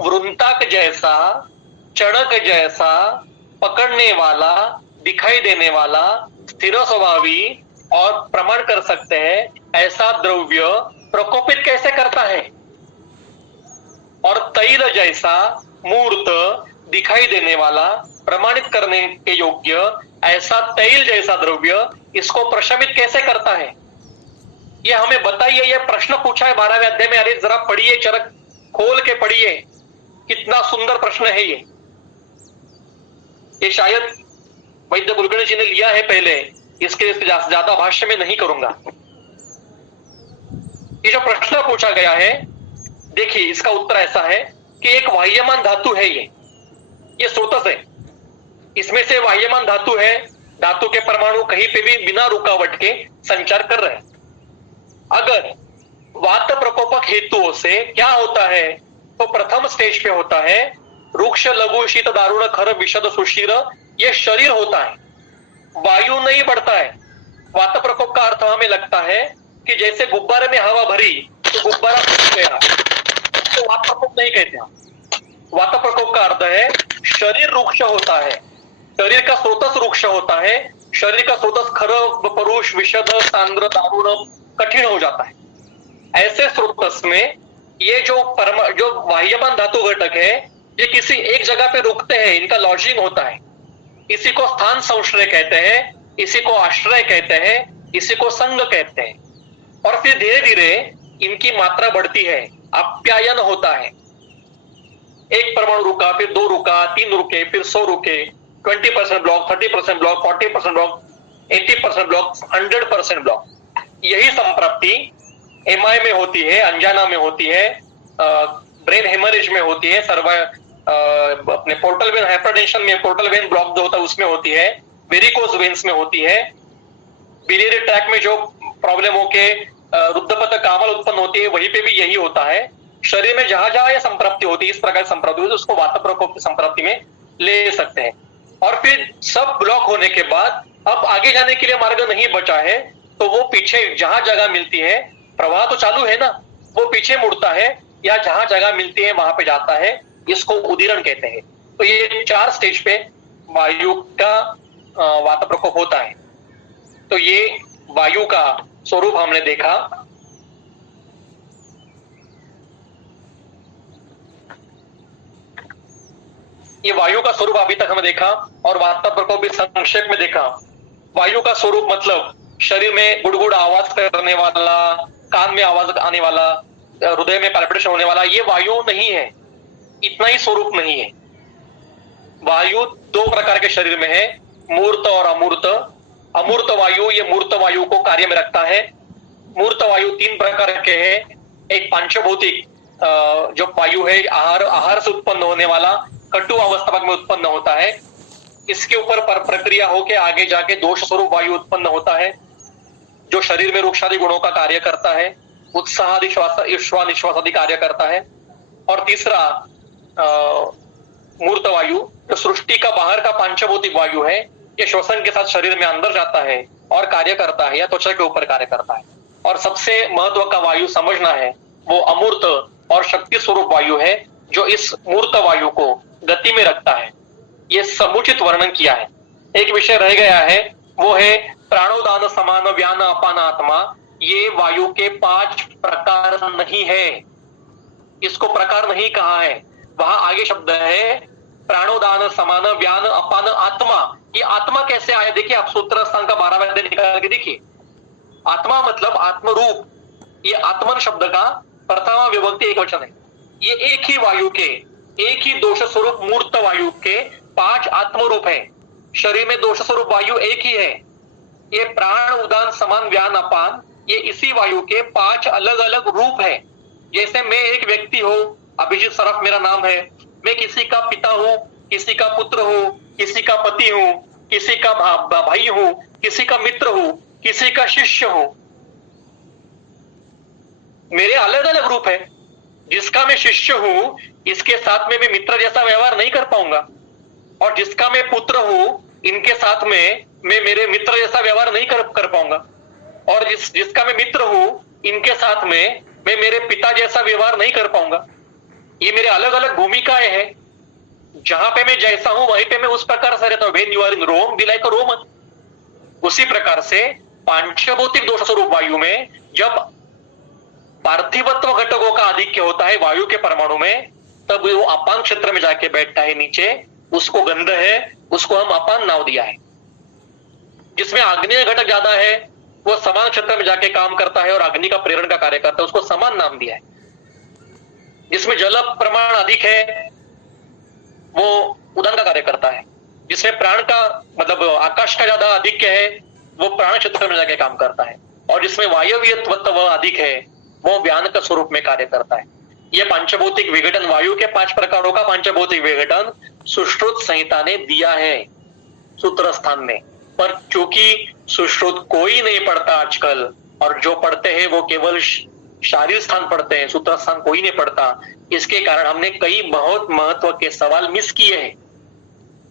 वृंताक जैसा, चढ़क जैसा, पकड़ने वाला, दिखाई देने वाला, स्थिर स्वभावी और प्रमाण कर सकते हैं ऐसा द्रव्य प्रकोपित कैसे करता है। और तैल जैसा मूर्त, दिखाई देने वाला, प्रमाणित करने के योग्य ऐसा तैल जैसा द्रव्य इसको प्रशमित कैसे करता है। ये हमें बताइए, ये प्रश्न पूछा है 12वें अध्याय में। अरे जरा पढ़िए, चरक खोल के पढ़िए, कितना सुंदर प्रश्न है ये शायद वैद्य कुलकर्णी जी ने लिया है पहले, इसके ज्यादा भाष्य में नहीं करूंगा। ये जो प्रश्न पूछा गया है, देखिए इसका उत्तर ऐसा है कि एक वाह्यमान धातु है ये स्रोतस है। इसमें से वाह्यमान धातु है, धातु के परमाणु कहीं पे भी बिना रुकावट के संचार कर रहे हैं। अगर वात प्रकोपक हेतुओं से क्या होता है, तो प्रथम स्टेज पे होता है रुक्ष लघु शीत दारुण खर विशद सुशीर, ये शरीर होता है, वायु नहीं बढ़ता है। वात प्रकोप का अर्थ हमें लगता है कि जैसे गुब्बारे में हवा भरी तो गुब्बारा फूट गया, तो वात प्रकोप नहीं कहते हम। वात प्रकोप का अर्थ है शरीर रुक्ष होता है, शरीर का स्रोतस रुक्ष होता है, शरीर का स्रोतस खर परुष विशद सांद्र दारुण कठिन हो जाता है। ऐसे स्रोतस में ये जो वाह्यमान धातु घटक है, ये किसी एक जगह पे रुकते हैं, इनका लॉजिंग होता है। इसी को स्थान संश्रय कहते हैं, इसी को आश्रय कहते हैं, इसी को संग कहते हैं। और फिर धीरे धीरे इनकी मात्रा बढ़ती है, आप्यायन होता है। एक परमाणु रुका, फिर 2 रुका, 3 रुके, फिर 100 रुके, 20% block, 30% block, 40% block, 80% block, 100% block. यही संप्राप्ति एमआई में होती है, अंजाना में होती है, ब्रेन हेमरेज में होती है, अपने पोर्टल वेन हाइपरटेंशन में पोर्टल वेन ब्लॉक जो होता है उसमें होती है, वेरिकोज वेन्स में होती है, बिलियरी ट्रैक में जो प्रॉब्लम होके रुद्धपथ कामल उत्पन्न होती है, वहीं पे भी यही होता है। शरीर में जहां जहां यह संप्राप्ति होती है, इस प्रकार संप्राप्ति होती है, उसको वात प्रकोप की संप्राप्ति में ले सकते हैं। और फिर सब ब्लॉक होने के बाद अब आगे जाने के लिए मार्ग नहीं बचा है, तो वो पीछे जहां जगह मिलती है, प्रवाह तो चालू है ना, वो पीछे मुड़ता है या जहां जगह मिलती है वहां पे जाता है, इसको उदीरण कहते हैं। तो ये 4 स्टेज पे वायु का वात प्रकोप होता है। तो ये वायु का स्वरूप हमने देखा। ये वायु का स्वरूप अभी तक हमने देखा और वात प्रकोप भी संक्षेप में देखा। वायु का स्वरूप मतलब शरीर में गुड़गुड़ आवाज करने वाला, कान में आवाज आने वाला, हृदय में पैल्पिटेशन होने वाला, ये वायु नहीं है, इतना ही स्वरूप नहीं है। वायु 2 प्रकार के शरीर में है, मूर्त और अमूर्त। अमूर्त वायु ये मूर्त वायु को कार्य में रखता है। मूर्त वायु 3 प्रकार के हैं। एक पांचभौतिक जो वायु है, आहार से उत्पन्न होने वाला, कटु अवस्था में उत्पन्न होता है। इसके ऊपर प्रक्रिया होकर आगे जाके दोष स्वरूप वायु उत्पन्न होता है, जो शरीर में रुक्षादि गुणों का कार्य करता है, उत्साहादि निश्वास आदि कार्य करता है। और तीसरा मूर्त वायु जो सृष्टि का बाहर का पांचभौतिक वायु है, ये श्वसन के साथ शरीर में अंदर जाता है और कार्य करता है या त्वचा के ऊपर कार्य करता है। और सबसे महत्व का वायु समझना है, वो अमूर्त और शक्ति स्वरूप वायु है, जो इस मूर्त वायु को गति में रखता है। ये समुचित वर्णन किया है। एक विषय रह गया है, वो है प्राणोदान समान व्यान अपान आत्मा। ये वायु के 5 प्रकार नहीं है, इसको प्रकार नहीं कहा है। वहां आगे शब्द है प्राणोदान समान व्यान अपान आत्मा। ये आत्मा कैसे आया, देखिए आप सूत्र स्थान का 12वां अध्याय निकाल के देखिए। आत्मा मतलब आत्मरूप। ये आत्मन शब्द का प्रथमा विभक्ति एक वचन है। ये एक ही वायु के, एक ही दोष स्वरूप मूर्त वायु के 5 आत्मरूप है। शरीर में दोष स्वरूप वायु एक ही है। ये प्राण उदान समान व्यान अपान, ये इसी वायु के 5 अलग अलग रूप है। जैसे मैं एक व्यक्ति हूं, अभिजीत सराफ मेरा नाम है, मैं किसी का पिता हूं, किसी का पुत्र हूं, किसी का पति हूं, किसी का भाई हूं, किसी का मित्र हूं, किसी का शिष्य हूं। मेरे अलग अलग रूप है। जिसका मैं शिष्य हूं, इसके साथ में मैं मित्र जैसा व्यवहार नहीं कर पाऊंगा, और जिसका मैं पुत्र हूं, इनके साथ में मैं मेरे मित्र जैसा व्यवहार नहीं कर पाऊंगा, और जिसका मैं मित्र हूं, इनके साथ में मैं मेरे पिता जैसा व्यवहार नहीं कर पाऊंगा। ये मेरे अलग अलग भूमिकाएं हैं। जहां पे मैं जैसा हूं वहीं पे मैं उस प्रकार से रहता हूं। When you are in Rome be like a Roman. उसी प्रकार से पांचभौतिक दोष स्वरूप वायु में जब पार्थिवत्व घटकों का आधिक्य होता है वायु के परमाणु में, तब वो अपान क्षेत्र में जाके बैठता है नीचे, उसको गंध है, उसको हम अपान नाम दिया है। जिसमें आग्नेय घटक ज्यादा है वो समान क्षेत्र में जाके काम करता है और अग्नि का प्रेरण का कार्य करता है, उसको समान नाम दिया है। जिसमें जल प्रमाण अधिक है वो उदान का कार्य करता है, जिसमें प्राण का मतलब आकाश का ज्यादा अधिक है वो प्राण क्षेत्र में जाके काम करता है, और जिसमें वायवीय तत्व अधिक है वो व्यान का स्वरूप में कार्य करता है। ये पांचभौतिक विघटन, वायु के 5 प्रकारों का पांचभौतिक विघटन सुश्रुत संहिता ने दिया है सूत्र स्थान में। पर क्योंकि सुश्रुत कोई नहीं पढ़ता आजकल, और जो पढ़ते हैं वो केवल शारीर स्थान पढ़ते हैं, सूत्र स्थान कोई नहीं पढ़ता, इसके कारण हमने कई बहुत महत्व के सवाल मिस किए हैं।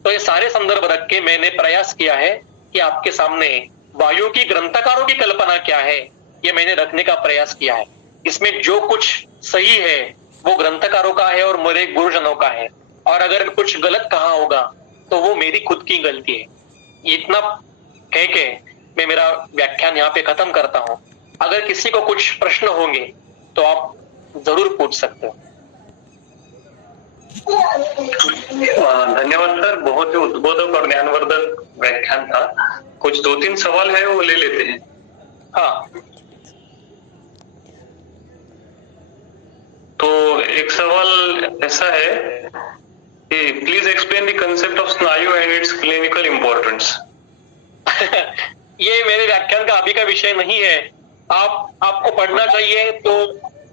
तो ये सारे संदर्भ रख के मैंने प्रयास किया है कि आपके सामने वायु की ग्रंथकारों की कल्पना क्या है ये मैंने रखने का प्रयास किया है। इसमें जो कुछ सही है वो ग्रंथकारों का है और मेरे गुरुजनों का है, और अगर कुछ गलत कहा होगा तो वो मेरी खुद की गलती है। इतना कह के मैं मेरा व्याख्यान यहाँ पे खत्म करता हूँ। अगर किसी को कुछ प्रश्न होंगे तो आप जरूर पूछ सकते हो। धन्यवाद सर, बहुत ही उद्बोधक और ज्ञानवर्धक व्याख्यान था। कुछ 2-3 सवाल है वो ले लेते हैं। हाँ, तो एक सवाल ऐसा है कि please explain the concept of स्नायु एंड इट्स क्लिनिकल इंपॉर्टेंस। ये मेरे व्याख्यान का अभी का विषय नहीं है। आपको पढ़ना चाहिए तो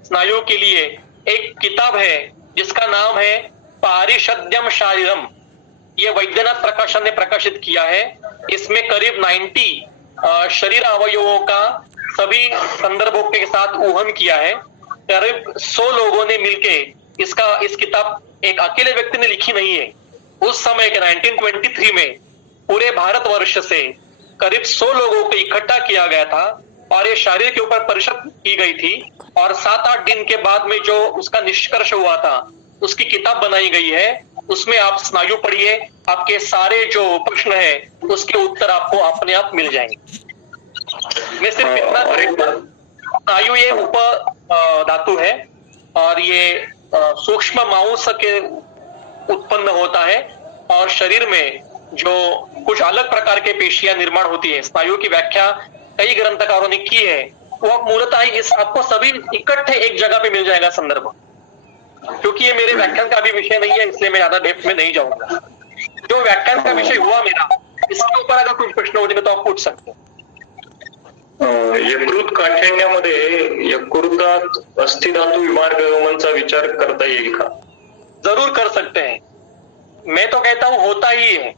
स्नायु के लिए एक किताब है जिसका नाम है पारिषद्यम शारीरम। ये वैद्यनाथ प्रकाशन ने प्रकाशित किया है। इसमें करीब 90 शरीर अवयवों का सभी संदर्भों के साथ ऊहन किया है। करीब 100 लोगों ने मिलके इस किताब एक अकेले व्यक्ति ने लिखी नहीं है। उस समय के 1923 में पूरे भारतवर्ष से करीब 100 लोगों को इकट्ठा किया गया था और ये शरीर के ऊपर परिषद की गई थी, और 7-8 दिन के बाद में जो उसका निष्कर्ष हुआ था उसकी किताब बनाई गई है। उसमें आप स्नायु पढ़िए, आपके सारे जो प्रश्न है उसके उत्तर आपको अपने आप मिल जाएंगे। मैं सिर्फ इतना, स्नायु ये उप धातु है और ये सूक्ष्म मांस के उत्पन्न होता है, और शरीर में जो कुछ अलग प्रकार के पेशियां निर्माण होती है। स्नायु की व्याख्या कई ग्रंथकारों ने की है। वो मूलतः इस आपको सभी इकट्ठे एक जगह पे मिल जाएगा संदर्भ। क्योंकि ये मेरे व्याख्यान का भी विषय नहीं है इसलिए मैं ज्यादा डेप्थ में नहीं जाऊंगा। जो व्याख्यान का विषय हुआ मेरा, इसके ऊपर अगर कुछ प्रश्न होते तो आप पूछ सकते हो। यकृत काठिण्यामध्ये यकृतात अस्थिधातू विमार्गमनचा विचार करता येईल का? जरूर कर सकते हैं। मैं तो कहता हूं होता ही है।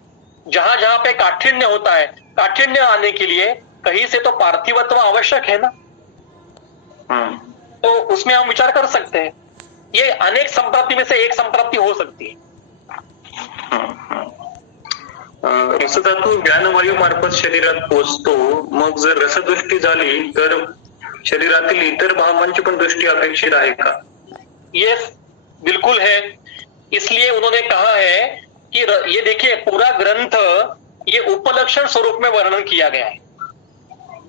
जहां जहां पे काठिन्य होता है, काठिन्य आने के लिए कहीं से तो पार्थिवत्व आवश्यक है ना, तो उसमें हम विचार कर सकते हैं। ये अनेक संप्राप्ति में से एक संप्राप्ति हो सकती है। रसधातू ज्ञानवायू मार्फत शरीरात पोहोचतो, मग जर रसदृष्टी झाली तर शरीरातील इतर भागांची पण दृष्टी अपेक्षित आहे का? ये बिल्कुल है। इसलिए उन्होंने कहा है कि ये देखिए पूरा ग्रंथ ये उपलक्षण स्वरूप में वर्णन किया गया है।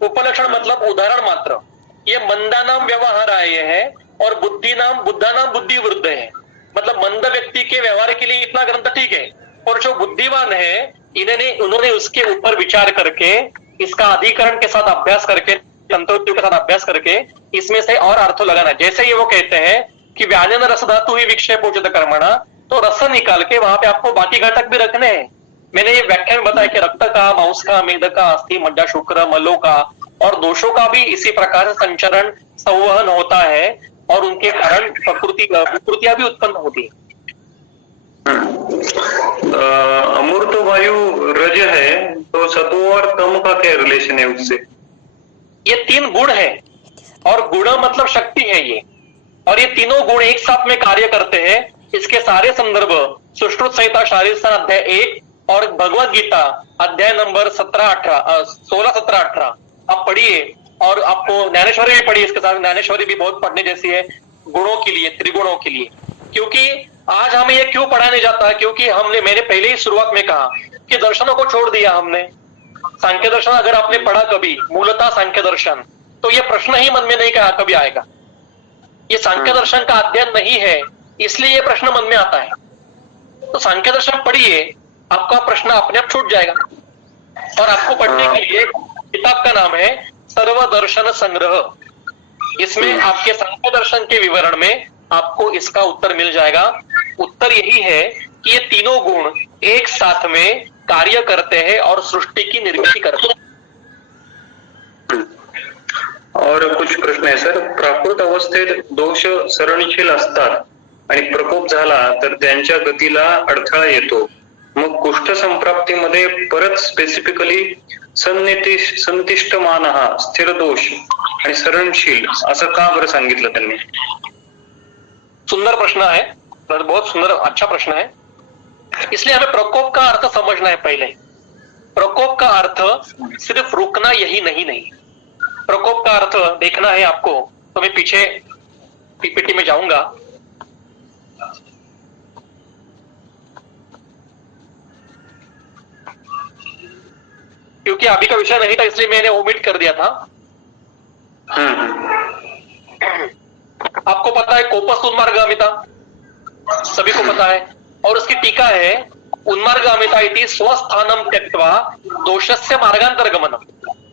उपलक्षण मतलब उदाहरण मात्र। ये मंदानाम व्यवहाराय है और बुद्धानाम बुद्धि वृद्ध है। मतलब मंद व्यक्ति के व्यवहार के लिए इतना ग्रंथ ठीक है, और जो बुद्धिमान है उन्होंने उसके ऊपर विचार करके, इसका अधिकरण के साथ अभ्यास करके, तंत्रोक्तियों के साथ अभ्यास करके इसमें से और अर्थ लगाना। जैसे ये वो कहते हैं कि व्यानन रस धातु ही विक्षेपोचित कर्मणा, तो रस निकाल के वहां पे आपको बाकी घटक भी रखने हैं। मैंने ये व्याख्यान बताया कि रक्त का, मांस का, मेद का, अस्थि, मज्जा, शुक्र, मलों का और दोषों का भी इसी प्रकार से संचरण संवहन होता है, और उनके कारण विकृतियां भी उत्पन्न होती है। अमूर्त वायु रज है, तो सत्व और तम का क्या रिलेशन है उससे? ये 3 गुण है, और गुण मतलब शक्ति है ये, और ये तीनों गुण एक साथ में कार्य करते हैं। इसके सारे संदर्भ सुश्रुत संहिता शारीर स्थान अध्याय 1 और भगवत गीता अध्याय नंबर 16, 17, 18 आप पढ़िए, और आपको ज्ञानेश्वरी भी पढ़िए। इसके साथ ज्ञानेश्वरी भी बहुत पढ़ने जैसी है गुणों के लिए, त्रिगुणों के लिए। क्योंकि आज हमें ये क्यों पढ़ाने जाता है, क्योंकि मैंने पहले ही शुरुआत में कहा कि दर्शनों को छोड़ दिया हमने। सांख्य दर्शन अगर आपने पढ़ा कभी, मूलतः सांख्य दर्शन, तो ये प्रश्न ही मन में नहीं कहा कभी आएगा। ये सांख्य दर्शन का अध्ययन नहीं है, इसलिए ये प्रश्न मन में आता है। तो सांख्य दर्शन पढ़िए, आपका प्रश्न अपने आप छूट जाएगा। और आपको पढ़ने के लिए किताब का नाम है सर्व दर्शन संग्रह, इसमें आपके सांख्य दर्शन के विवरण में आपको इसका उत्तर मिल जाएगा। उत्तर यही है कि ये तीनों गुण एक साथ में कार्य करते हैं और सृष्टि की निर्मिती करते हैं। और कुछ प्रश्न आहे सर, प्राकृत अवस्थेत दोष सरणशील असतात आणि प्रकोप झाला तर त्यांच्या गतीला अडथळा येतो, मग कुष्ठ संप्राप्तीमध्ये परत स्पेसिफिकली संतिष्ठमान स्थिर दोष आणि सरणशील असं का बरं सांगितलं त्यांनी? सुंदर प्रश्न है, बहुत सुंदर अच्छा प्रश्न है। इसलिए हमें प्रकोप का अर्थ समझना है। पहले प्रकोप का अर्थ सिर्फ रुकना यही नहीं, प्रकोप का अर्थ देखना है आपको। तो मैं पीछे पीपीटी में जाऊंगा। क्योंकि अभी का विषय नहीं था इसलिए मैंने ओमिट कर दिया था। आपको पता है कोपस उन्मार्गामिता, सभी को पता है, और उसकी टीका है उन्मार्गामिता इति स्वस्थानम त्यक्त्वा दोषस्य मार्गांतरगमनम।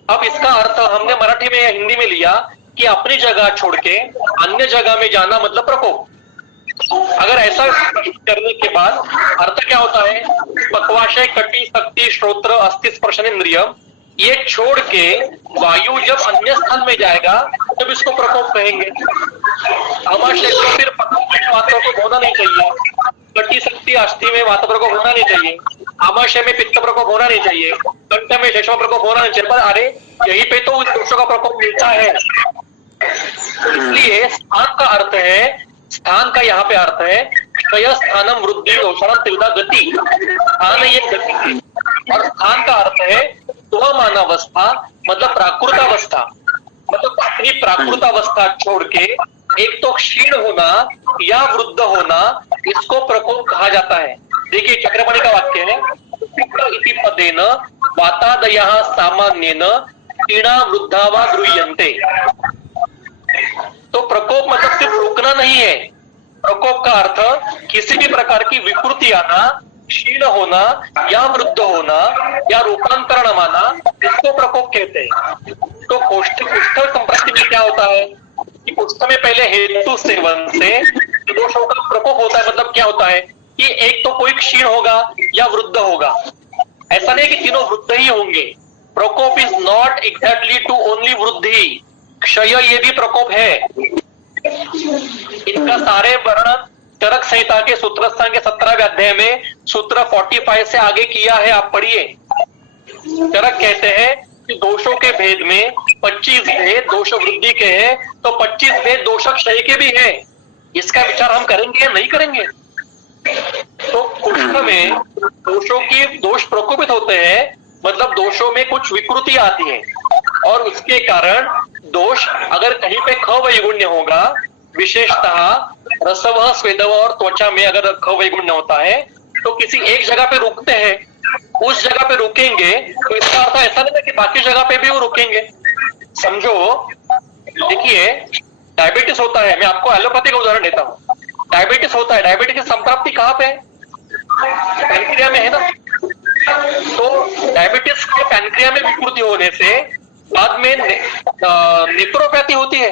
अब इसका अर्थ हमने मराठी में या हिंदी में लिया कि अपनी जगह छोड़ के अन्य जगह में जाना मतलब प्रकोप। अगर ऐसा करने के बाद अर्थ क्या होता है, पक्वाशय कटी शक्ति श्रोत्र अस्थि स्पर्शन इंद्रिय ये छोड़ के वायु जब अन्य स्थान में जाएगा तब इसको प्रकोप कहेंगे। आमाशय को फिर मात्रा को होना नहीं चाहिए, कटी शक्ति अस्थि में मात्रा प्रकोप होना नहीं चाहिए, आमाशय में पित्त प्रकोप होना नहीं चाहिए, कंठ में शेषम प्रकोप होना नहीं चाहिए, पर अरे यहीं पे तो उस दोषों का प्रकोप मिलता है। इसलिए स्थान का अर्थ है, स्थान का यहाँ पे अर्थ है क्षय स्थानम वृद्धि दोषाणाम त्रिविधा गति। स्थान ये गति और स्थान का अर्थ है स्वमानावस्था मतलब प्राकृत अवस्था, मतलब अपनी प्राकृत अवस्था छोड़ के एक तो क्षीण होना या वृद्ध होना, इसको प्रकोप कहा जाता है। देखिए चक्रपाणी का वाक्य है इति पदेन वातादयः सामान्येन क्षीणा वृद्धा वा गृह्यन्ते। तो प्रकोप मतलब सिर्फ रुकना नहीं है, प्रकोप का अर्थ किसी भी प्रकार की विकृति आना, क्षीण होना या वृद्ध होना या रूपांतरण आना, इसको प्रकोप कहते हैं। तो कुष्ठ संप्राप्ति में क्या होता है कि कुष्ठ में पहले हेतु सेवन से दोषों का प्रकोप होता है। मतलब क्या होता है कि एक तो कोई क्षीण होगा या वृद्ध होगा, ऐसा नहीं कि तीनों वृद्ध ही होंगे। प्रकोप is not exactly to only वृद्धि, क्षय ये भी प्रकोप है। इनका सारे वर्णन चरक संहिता के सूत्रस्थान के 17वें अध्याय में सूत्र 45 से आगे किया है, आप पढ़िए। चरक कहते हैं कि दोषों के भेद में 25 भेद दोष वृद्धि के हैं, तो 25 भेद दोष क्षय के भी हैं। इसका विचार हम करेंगे या नहीं करेंगे? तो कुष्ठ में दोषों की दोष प्रकोपित होते हैं, मतलब दोषों में कुछ विकृति आती है और उसके कारण दोष अगर कहीं पे ख वैगुण्य होगा, विशेषतः रसव स्वेदव और त्वचा में अगर ख वैगुण्य होता है तो किसी एक जगह पे रुकते हैं, उस जगह पे रुकेंगे तो इसका अर्थ ऐसा नहीं है कि बाकी जगह पे भी वो रुकेंगे। समझो, देखिए डायबिटीज होता है, मैं आपको एलोपैथी का उदाहरण देता हूँ। डायबिटीज होता है, डायबिटीज की संप्राप्ति कहाँ पे है? पैनक्रिया में है ना। तो डायबिटीज के पैनक्रिया में विकृति होने से बाद में नेफ्रोपैथी होती है,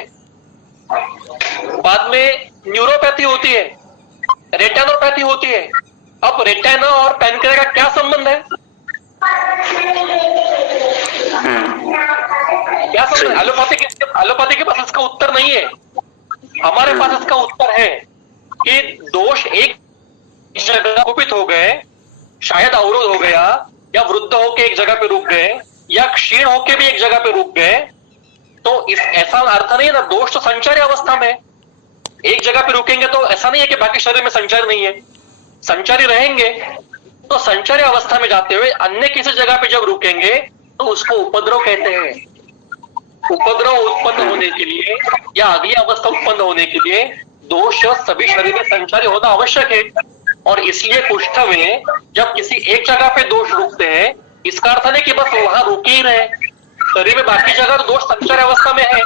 बाद में न्यूरोपैथी होती है, रेटिनोपैथी होती है। अब रेटिना और पैनक्रिया का क्या संबंध है? क्या संबंध? एलोपैथी के पास इसका उत्तर नहीं है, हमारे पास इसका उत्तर है कि दोष एक जगह कुपित हो गए, शायद अवरोध हो गया, या वृद्ध होके एक जगह पे रुक गए, या क्षीण होके भी एक जगह पे रुक गए, तो इस ऐसा अर्थ नहीं है ना, दोष तो संचारी अवस्था में एक जगह पे रुकेंगे तो ऐसा नहीं है कि बाकी शरीर में संचार नहीं है, संचारी रहेंगे। तो संचारी अवस्था में जाते हुए अन्य किसी जगह पे जब रुकेंगे तो उसको उपद्रव कहते हैं। उपद्रव उत्पन्न होने के लिए या अगली अवस्था उत्पन्न होने के लिए दोष सभी शरीर में संचारी होना आवश्यक है। और इसलिए कुष्ठ में जब किसी एक जगह पे दोष रुकते हैं, इसका अर्थ नहीं कि बस वहां रुके ही रहे, शरीर में बाकी जगह दोष संचारी अवस्था में है।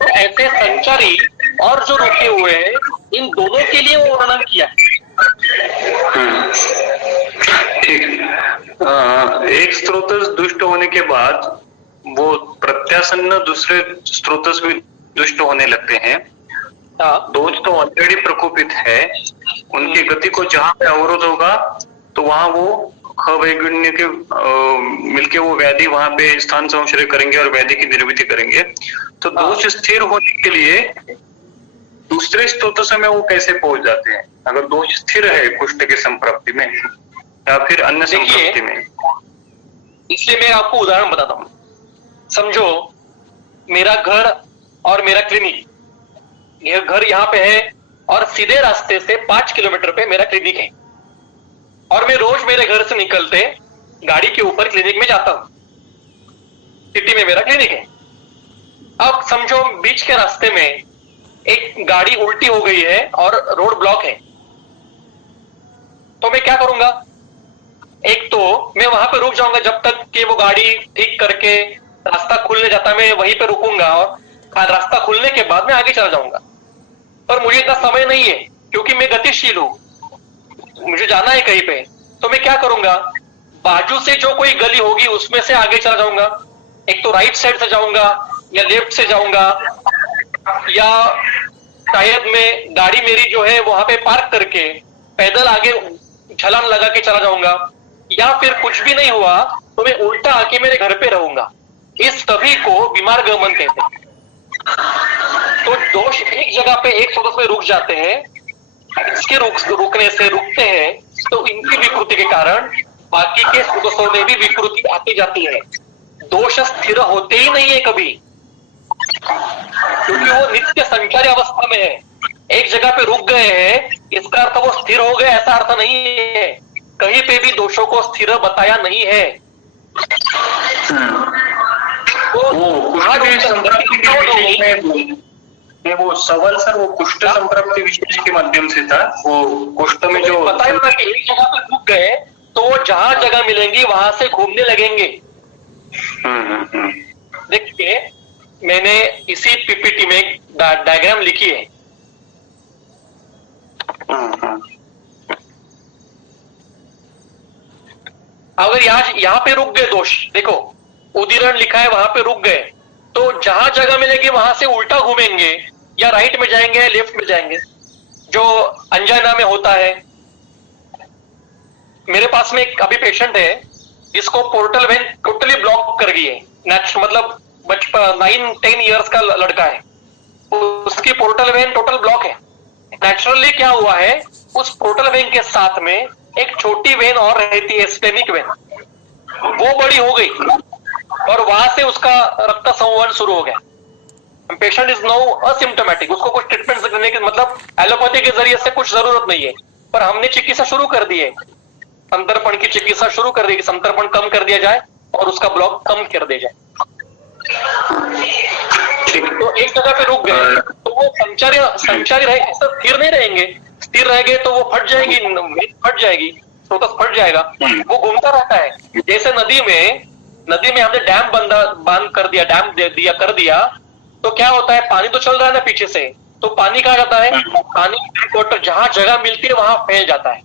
तो ऐसे संचारी और जो रुके हुए हैं, इन दोनों के लिए वो वर्णन किया है। ठीक। एक स्रोत दुष्ट होने के बाद वो प्रत्यासन्न दूसरे स्रोत से भी दुष्ट होने लगते हैं। हाँ, दोष तो ऑलरेडी प्रकोपित है, उनकी गति को जहां पे अवरोध होगा तो वहां वो खवैगुण्य के मिलके वो व्याधि वहां पे स्थान संश्रय करेंगे और व्याधि की निर्मिति करेंगे। तो दोष स्थिर होने के लिए दूसरे स्रोत से में वो कैसे पहुंच जाते हैं, अगर दोष स्थिर है कुष्ठ के संप्राप्ति में या फिर अन्य संप्राप्ति में? इसलिए मैं आपको उदाहरण बताता हूं। समझो मेरा घर और मेरा क्लिनिक, यह घर यहाँ पे है और सीधे रास्ते से 5 किलोमीटर पे मेरा क्लिनिक है, और मैं रोज मेरे घर से निकलते गाड़ी के ऊपर क्लिनिक में जाता हूं। सिटी में मेरा क्लिनिक है। अब समझो बीच के रास्ते में एक गाड़ी उल्टी हो गई है और रोड ब्लॉक है, तो मैं क्या करूंगा? एक तो मैं वहां पे रुक जाऊंगा जब तक कि वो गाड़ी ठीक करके रास्ता खुलने जाता है, मैं वहीं पे रुकूंगा और रास्ता खुलने के बाद मैं आगे चला जाऊंगा। पर मुझे इतना समय नहीं है क्योंकि मैं गतिशील हूं, मुझे जाना है कहीं पे, तो मैं क्या करूंगा? बाजू से जो कोई गली होगी उसमें से आगे चला जाऊंगा। एक तो राइट साइड से जाऊंगा या लेफ्ट से जाऊंगा, या शायद मैं गाड़ी मेरी जो है वहां पे पार्क करके पैदल आगे छलांग लगा के चला जाऊंगा, या फिर कुछ भी नहीं हुआ तो मैं उल्टा आके मेरे घर पे रहूंगा। इस सभी को बीमार गमन कहते हैं। तो दोष एक जगह पे एक स्रोत में रुक जाते हैं, इसके रुकने से रुकते हैं, तो इनकी विकृति के कारण बाकी के स्रोतों में भी विकृति आती जाती है। दोष स्थिर होते ही नहीं है कभी, क्योंकि वो नित्य संचारी अवस्था में है। एक जगह पे रुक गए हैं इसका अर्थ वो स्थिर हो गए ऐसा अर्थ नहीं है। कहीं पे भी दोषों को स्थिर बताया नहीं है। वो सवाल सर वो कुष्ठ संप्राप्ति विशेष के माध्यम से था। वो कुष्ठ में जो बताया ना कि एक जगह पे रुक गए तो वो जहां जगह मिलेंगी वहां से घूमने लगेंगे। देखिए मैंने इसी पीपीटी में एक डायग्राम लिखी है। अगर यहाँ पे रुक गए दोष, देखो उदीरण लिखा है, वहां पे रुक गए तो जहां जगह मिलेगी वहां से उल्टा घूमेंगे, या राइट में जाएंगे लेफ्ट में जाएंगे, जो अंजाना में होता है। मेरे पास में एक अभी पेशेंट है जिसको पोर्टल वेन टोटली ब्लॉक कर गई है। मतलब 9-10 इयर्स का लड़का है, उसकी पोर्टल वेन टोटल ब्लॉक है। नेचुरली क्या हुआ है, उस पोर्टल वेन के साथ में एक छोटी वेन और रहती है, स्टेनिक वेन, वो बड़ी हो गई और वहां से उसका रक्त संवहन शुरू हो गया। पेशेंट इज नाउ असिम्टोमेटिक, उसको कुछ ट्रीटमेंट करने की मतलब एलोपैथी के जरिए से कुछ जरूरत नहीं है, पर हमने चिकित्सा शुरू कर दी है, संतर्पण की चिकित्सा शुरू कर दी कि संतर्पण कम कर दिया जाए और उसका ब्लॉक कम कर दिया जाए। तो एक जगह पे रुक गए तो वो संचारी रहे, ऐसा स्थिर नहीं रहेंगे। स्थिर रह गए तो वो फट जाएगी, स्रोत फट जाएगा, वो घूमता रहता है। जैसे नदी में हमने डैम बांध कर दिया, डैम कर दिया, तो क्या होता है, पानी तो चल रहा है ना पीछे से, तो पानी कहाँ जाता है, पानी बैकवाटर जहां जगह मिलती है वहां फैल जाता है।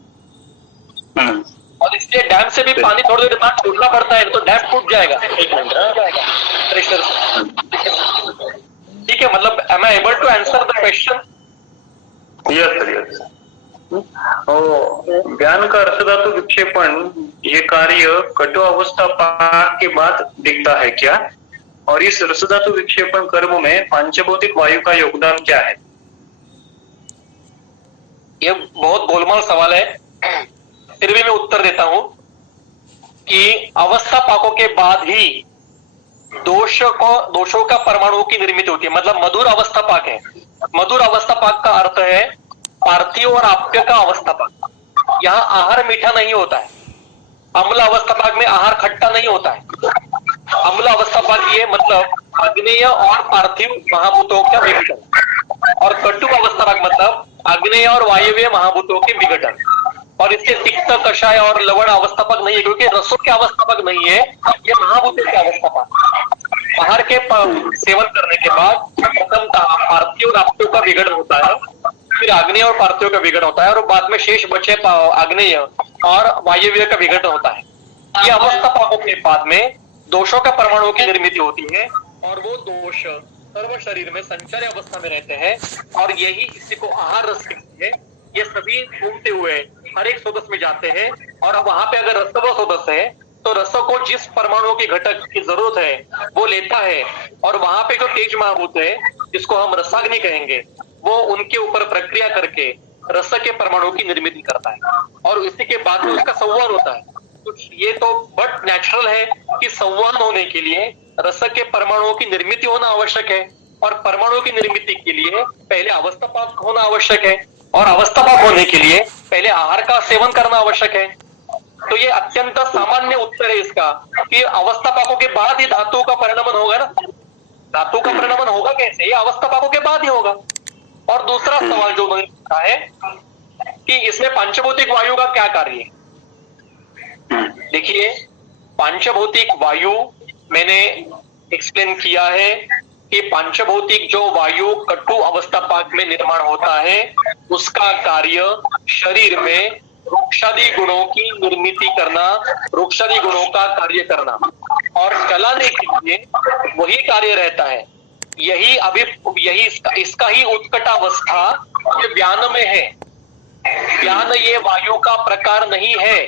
और इसलिए डैम से भी पानी थोड़ी देर बाद छोड़ना पड़ता है, तो डैम फूट जाएगा। एक मिनट प्रेशर, ठीक है? मतलब am I able to answer the question? Yes sir, yes. ज्ञान का रसधातु विक्षेपण ये कार्य कटु अवस्था पाक के बाद दिखता है क्या, और इस रसधातु विक्षेपण कर्म में पांचभौतिक वायु का योगदान क्या है? ये बहुत गोलमाल सवाल है, फिर भी मैं उत्तर देता हूं कि अवस्था पाकों के बाद ही दोषों का परमाणु की निर्मित होती है। मतलब मधुर अवस्था पाक है। मधुर अवस्था पाक का अर्थ है पार्थिव और आप्य का अवस्था पाक। यहाँ आहार मीठा नहीं होता है। अम्ल अवस्था पाक में आहार खट्टा नहीं होता है। अम्ल अवस्था पाक ये मतलब आग्नेय और पार्थिव महाभूतों का विघटन, और कटु अवस्था पाक मतलब आग्नेय और वायव्य महाभूतों के विघटन। और इसके तिक्त, कषाय और लवण अवस्थापक नहीं है, क्योंकि रसों के अवस्थापक नहीं है, ये महाभूतों के अवस्थापक। आहार के सेवन करने के बाद प्रथमतः पार्थिव और आप्यों का विघटन होता है, फिर आग्नेय और पार्थिव का विघटन होता है, और बाद में शेष बचे आग्नेय और वायव्य का विघटन होता है। ये अवस्थापकों के बाद में दोषों के परमाणुओं की निर्मित होती है और वो दोष सर्व शरीर में संचर्य अवस्था में रहते हैं और यही इसी को आहार रस कहते हैं। ये सभी घूमते हुए हर एक सदस्य में जाते हैं और अब वहां पे अगर रसव सदस्य है तो रसों को जिस परमाणुओं की घटक की जरूरत है वो लेता है और वहां पे जो तेज महाभूत है जिसको हम रसाग्नि कहेंगे वो उनके ऊपर प्रक्रिया करके रस के परमाणुओं की निर्मित करता है और इसी के बाद में उसका संवहन होता है। कुछ ये तो बट नेचुरल है कि संवहन होने के लिए रस के परमाणुओं की निर्मित होना आवश्यक है और परमाणुओं की निर्मित के लिए पहले अवस्थापाक होना आवश्यक है और अवस्थापाक होने के लिए पहले आहार का सेवन करना आवश्यक है। तो ये अत्यंत सामान्य उत्तर है इसका कि अवस्थापाकों के बाद ही धातु का परिणमन होगा ना। धातु का परिणमन होगा कैसे? ये अवस्थापाकों के बाद ही होगा। और दूसरा सवाल जो उन्होंने पूछा है कि इसमें पांचभौतिक वायु का क्या कार्य है। देखिए पांचभौतिक वायु मैंने एक्सप्लेन किया है कि पांचभौतिक जो वायु कटु अवस्थापाक में निर्माण होता है उसका कार्य शरीर में रोक्षादि गुणों की निर्मिति करना, रोक्षादि गुणों का कार्य करना और चलाने के लिए वही कार्य रहता है। यही इसका ही उत्कटावस्था ये व्यान में है। व्यान ये वायु का प्रकार नहीं है,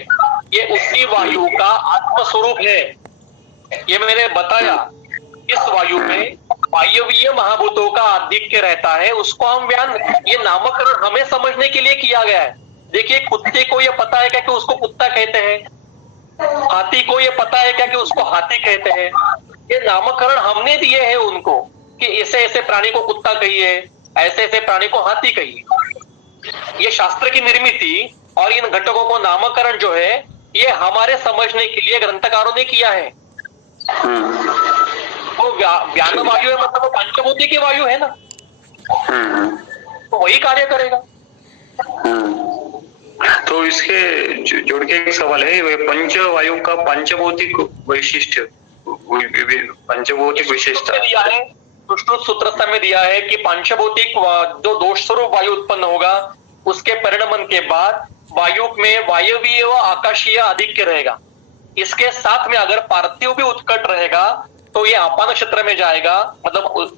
ये उसी वायु का आत्मस्वरूप है। ये मैंने बताया इस वायु में वायवीय महाभूतों का आधिक्य रहता है, उसको हम व्यान, ये नामकरण हमें समझने के लिए किया गया है। देखिए कुत्ते को ये पता है क्या कि उसको कुत्ता कहते हैं, हाथी को ये पता है क्या कि उसको हाथी कहते हैं। ये नामकरण हमने दिए हैं उनको कि ऐसे ऐसे प्राणी को कुत्ता कहिए, ऐसे ऐसे प्राणी को हाथी कहिए। ये शास्त्र की निर्मिति और इन घटकों को नामकरण जो है ये हमारे समझने के लिए ग्रंथकारों ने किया है। वो व्यान वायु है मतलब वो पंचभूति की वायु है ना, तो वही कार्य करेगा। तो इसके जोड़ के एक सवाल है, पंच वायु का पंचभौतिक वैशिष्ट, पंचभौतिक विशेषता दिया है सुश्रुत सूत्रस्थ में दिया है कि पांचभौतिक जो दोष स्वरूप वायु उत्पन्न होगा उसके परिणमन के बाद वायु में वायवीय व आकाशीय आधिक्य रहेगा। इसके साथ में अगर पार्थिव भी उत्कट रहेगा तो ये अपान क्षेत्र में जाएगा, मतलब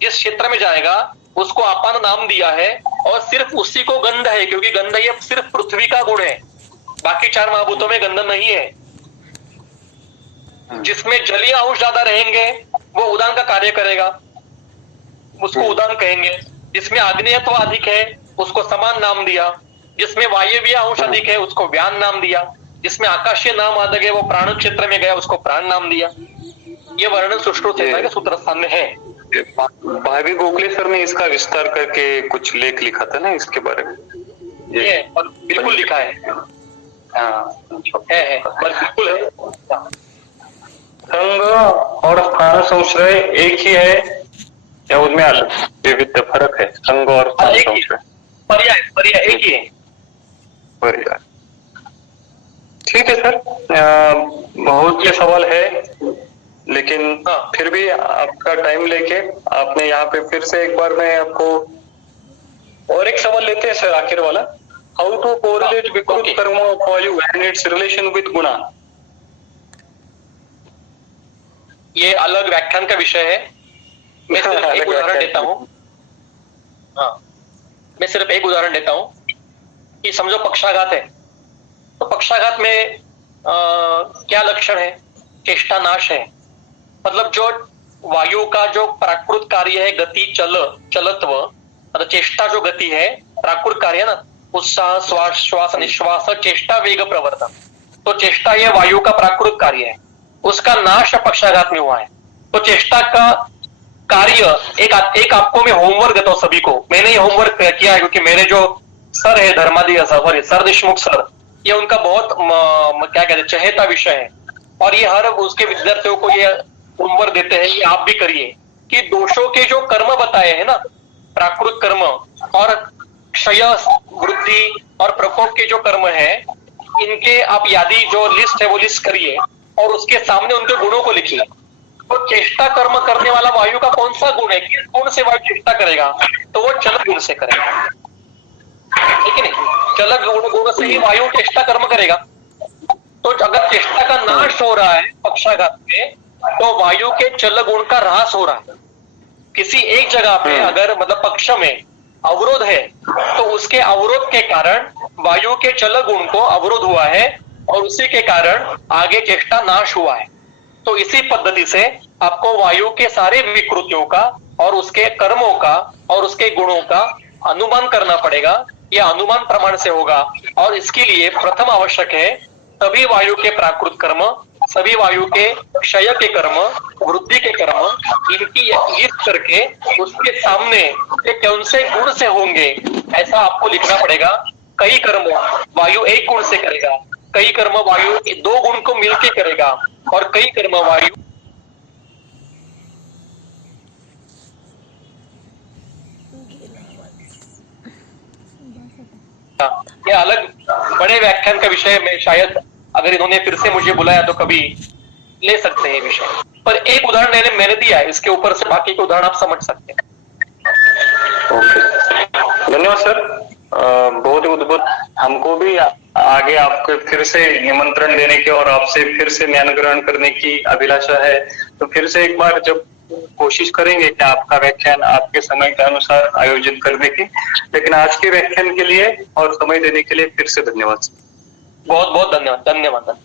जिस क्षेत्र में जाएगा उसको अपान नाम दिया है और सिर्फ उसी को गंध है, क्योंकि गंध ये सिर्फ पृथ्वी का गुण है, बाकी चार महाभूतों में गंध नहीं है। जिसमें जलीय अंश ज्यादा रहेंगे वो उदान का कार्य करेगा, उसको उदान कहेंगे। जिसमें आग्नेयत्व अधिक है उसको समान नाम दिया, जिसमें वायवीय अंश अधिक है उसको व्यान नाम दिया, जिसमें आकाशीय नाम अधिक है वो प्राण क्षेत्र में गया उसको प्राण नाम दिया। ये वर्णन सुश्रुत के सूत्रस्थान में है। भावी गोखले सर ने इसका विस्तार करके कुछ लेख लिखा था ना इसके बारे में। ये और बिल्कुल लिखा है, है बिल्कुल है। संघ और स्थान संश्रय एक ही है या उनमें अलग विविध फर्क है? संघ और स्थान संश्रय पर्याय एक ही है। पर्याय ठीक है सर। बहुत से सवाल है लेकिन फिर भी आपका टाइम लेके आपने यहाँ पे फिर से एक बार मैं आपको और एक सवाल लेते हैं सर, आखिर वाला। हाउ टू कोरिलेट विकृत कर्म ऑफ वायु एंड इट्स रिलेशन विद गुणा। ये अलग व्याख्यान का विषय है। मैं सिर्फ एक उदाहरण देता हूँ। मैं सिर्फ एक उदाहरण देता हूँ कि समझो पक्षाघात है, तो पक्षाघात में क्या लक्षण है? चेष्टा नाश है, मतलब जो वायु का जो प्राकृत कार्य है गति चलत्व, मतलब चेष्टा जो गति है प्राकृत कार्य है ना, उत्साह श्वास निश्वास चेष्टा वेग प्रवर्तन, तो चेष्टा ये वायु का प्राकृत कार्य है, उसका नाश पक्षाघात में हुआ है। तो चेष्टा का कार्य एक आपको मैं होमवर्क देता हूँ सभी को। मैंने ये होमवर्क किया है क्योंकि मेरे जो सर है सर देशमुख सर, ये उनका बहुत क्या कहते हैं चहेता विषय है और ये हर उसके विद्यार्थियों को ये होमवर्क देते हैं, ये आप भी करिए कि दोषों के जो कर्म बताए हैं ना, प्राकृत कर्म और क्षय वृद्धि और प्रकोप के जो कर्म है, इनके आप यादी जो लिस्ट है वो लिस्ट करिए और उसके सामने उनके गुणों को लिखिए। तो चेष्टा कर्म करने वाला वायु का कौन सा गुण है, किस गुण से वायु चेष्टा करेगा? तो वो चल गुण से करेगा, ठीक है नहीं? चल गुण से ही वायु चेष्टा कर्म करेगा। तो अगर चेष्टा का नाश हो रहा है पक्षाघात में तो वायु के चल गुण का ह्रास हो रहा है। किसी एक जगह पे अगर मतलब पक्ष में अवरोध है तो उसके अवरोध के कारण वायु के चल गुण को अवरोध हुआ है और उसी के कारण आगे चेष्टा नाश हुआ है। तो इसी पद्धति से आपको वायु के सारे विकृतियों का और उसके कर्मों का और उसके गुणों का अनुमान करना पड़ेगा। यह अनुमान प्रमाण से होगा और इसके लिए प्रथम आवश्यक है सभी वायु के प्राकृत कर्म, सभी वायु के क्षय के कर्म, वृद्धि के कर्म, इनकी लिस्ट करके उसके सामने ये कौन से गुण से होंगे ऐसा आपको लिखना पड़ेगा। कई कर्म वायु एक गुण से करेगा, कई कर्म वायु दो गुण को मिलके करेगा और कई कर्म वायु ये अलग बड़े व्याख्यान का विषय में शायद अगर इन्होंने फिर से मुझे बुलाया तो कभी ले सकते हैं विषय, पर एक उदाहरण मैंने दिया है, इसके ऊपर से बाकी के उदाहरण आप समझ सकते हैं। ओके, धन्यवाद सर। बहुत ही उद्भुत। हमको भी आगे आपको फिर से निमंत्रण देने की और आपसे फिर से ज्ञान ग्रहण करने की अभिलाषा है, तो फिर से एक बार जब कोशिश करेंगे कि आपका व्याख्यान आपके समय के अनुसार आयोजित करने की। लेकिन आज के व्याख्यान के लिए और समय देने के लिए फिर से धन्यवाद। बहुत बहुत धन्यवाद।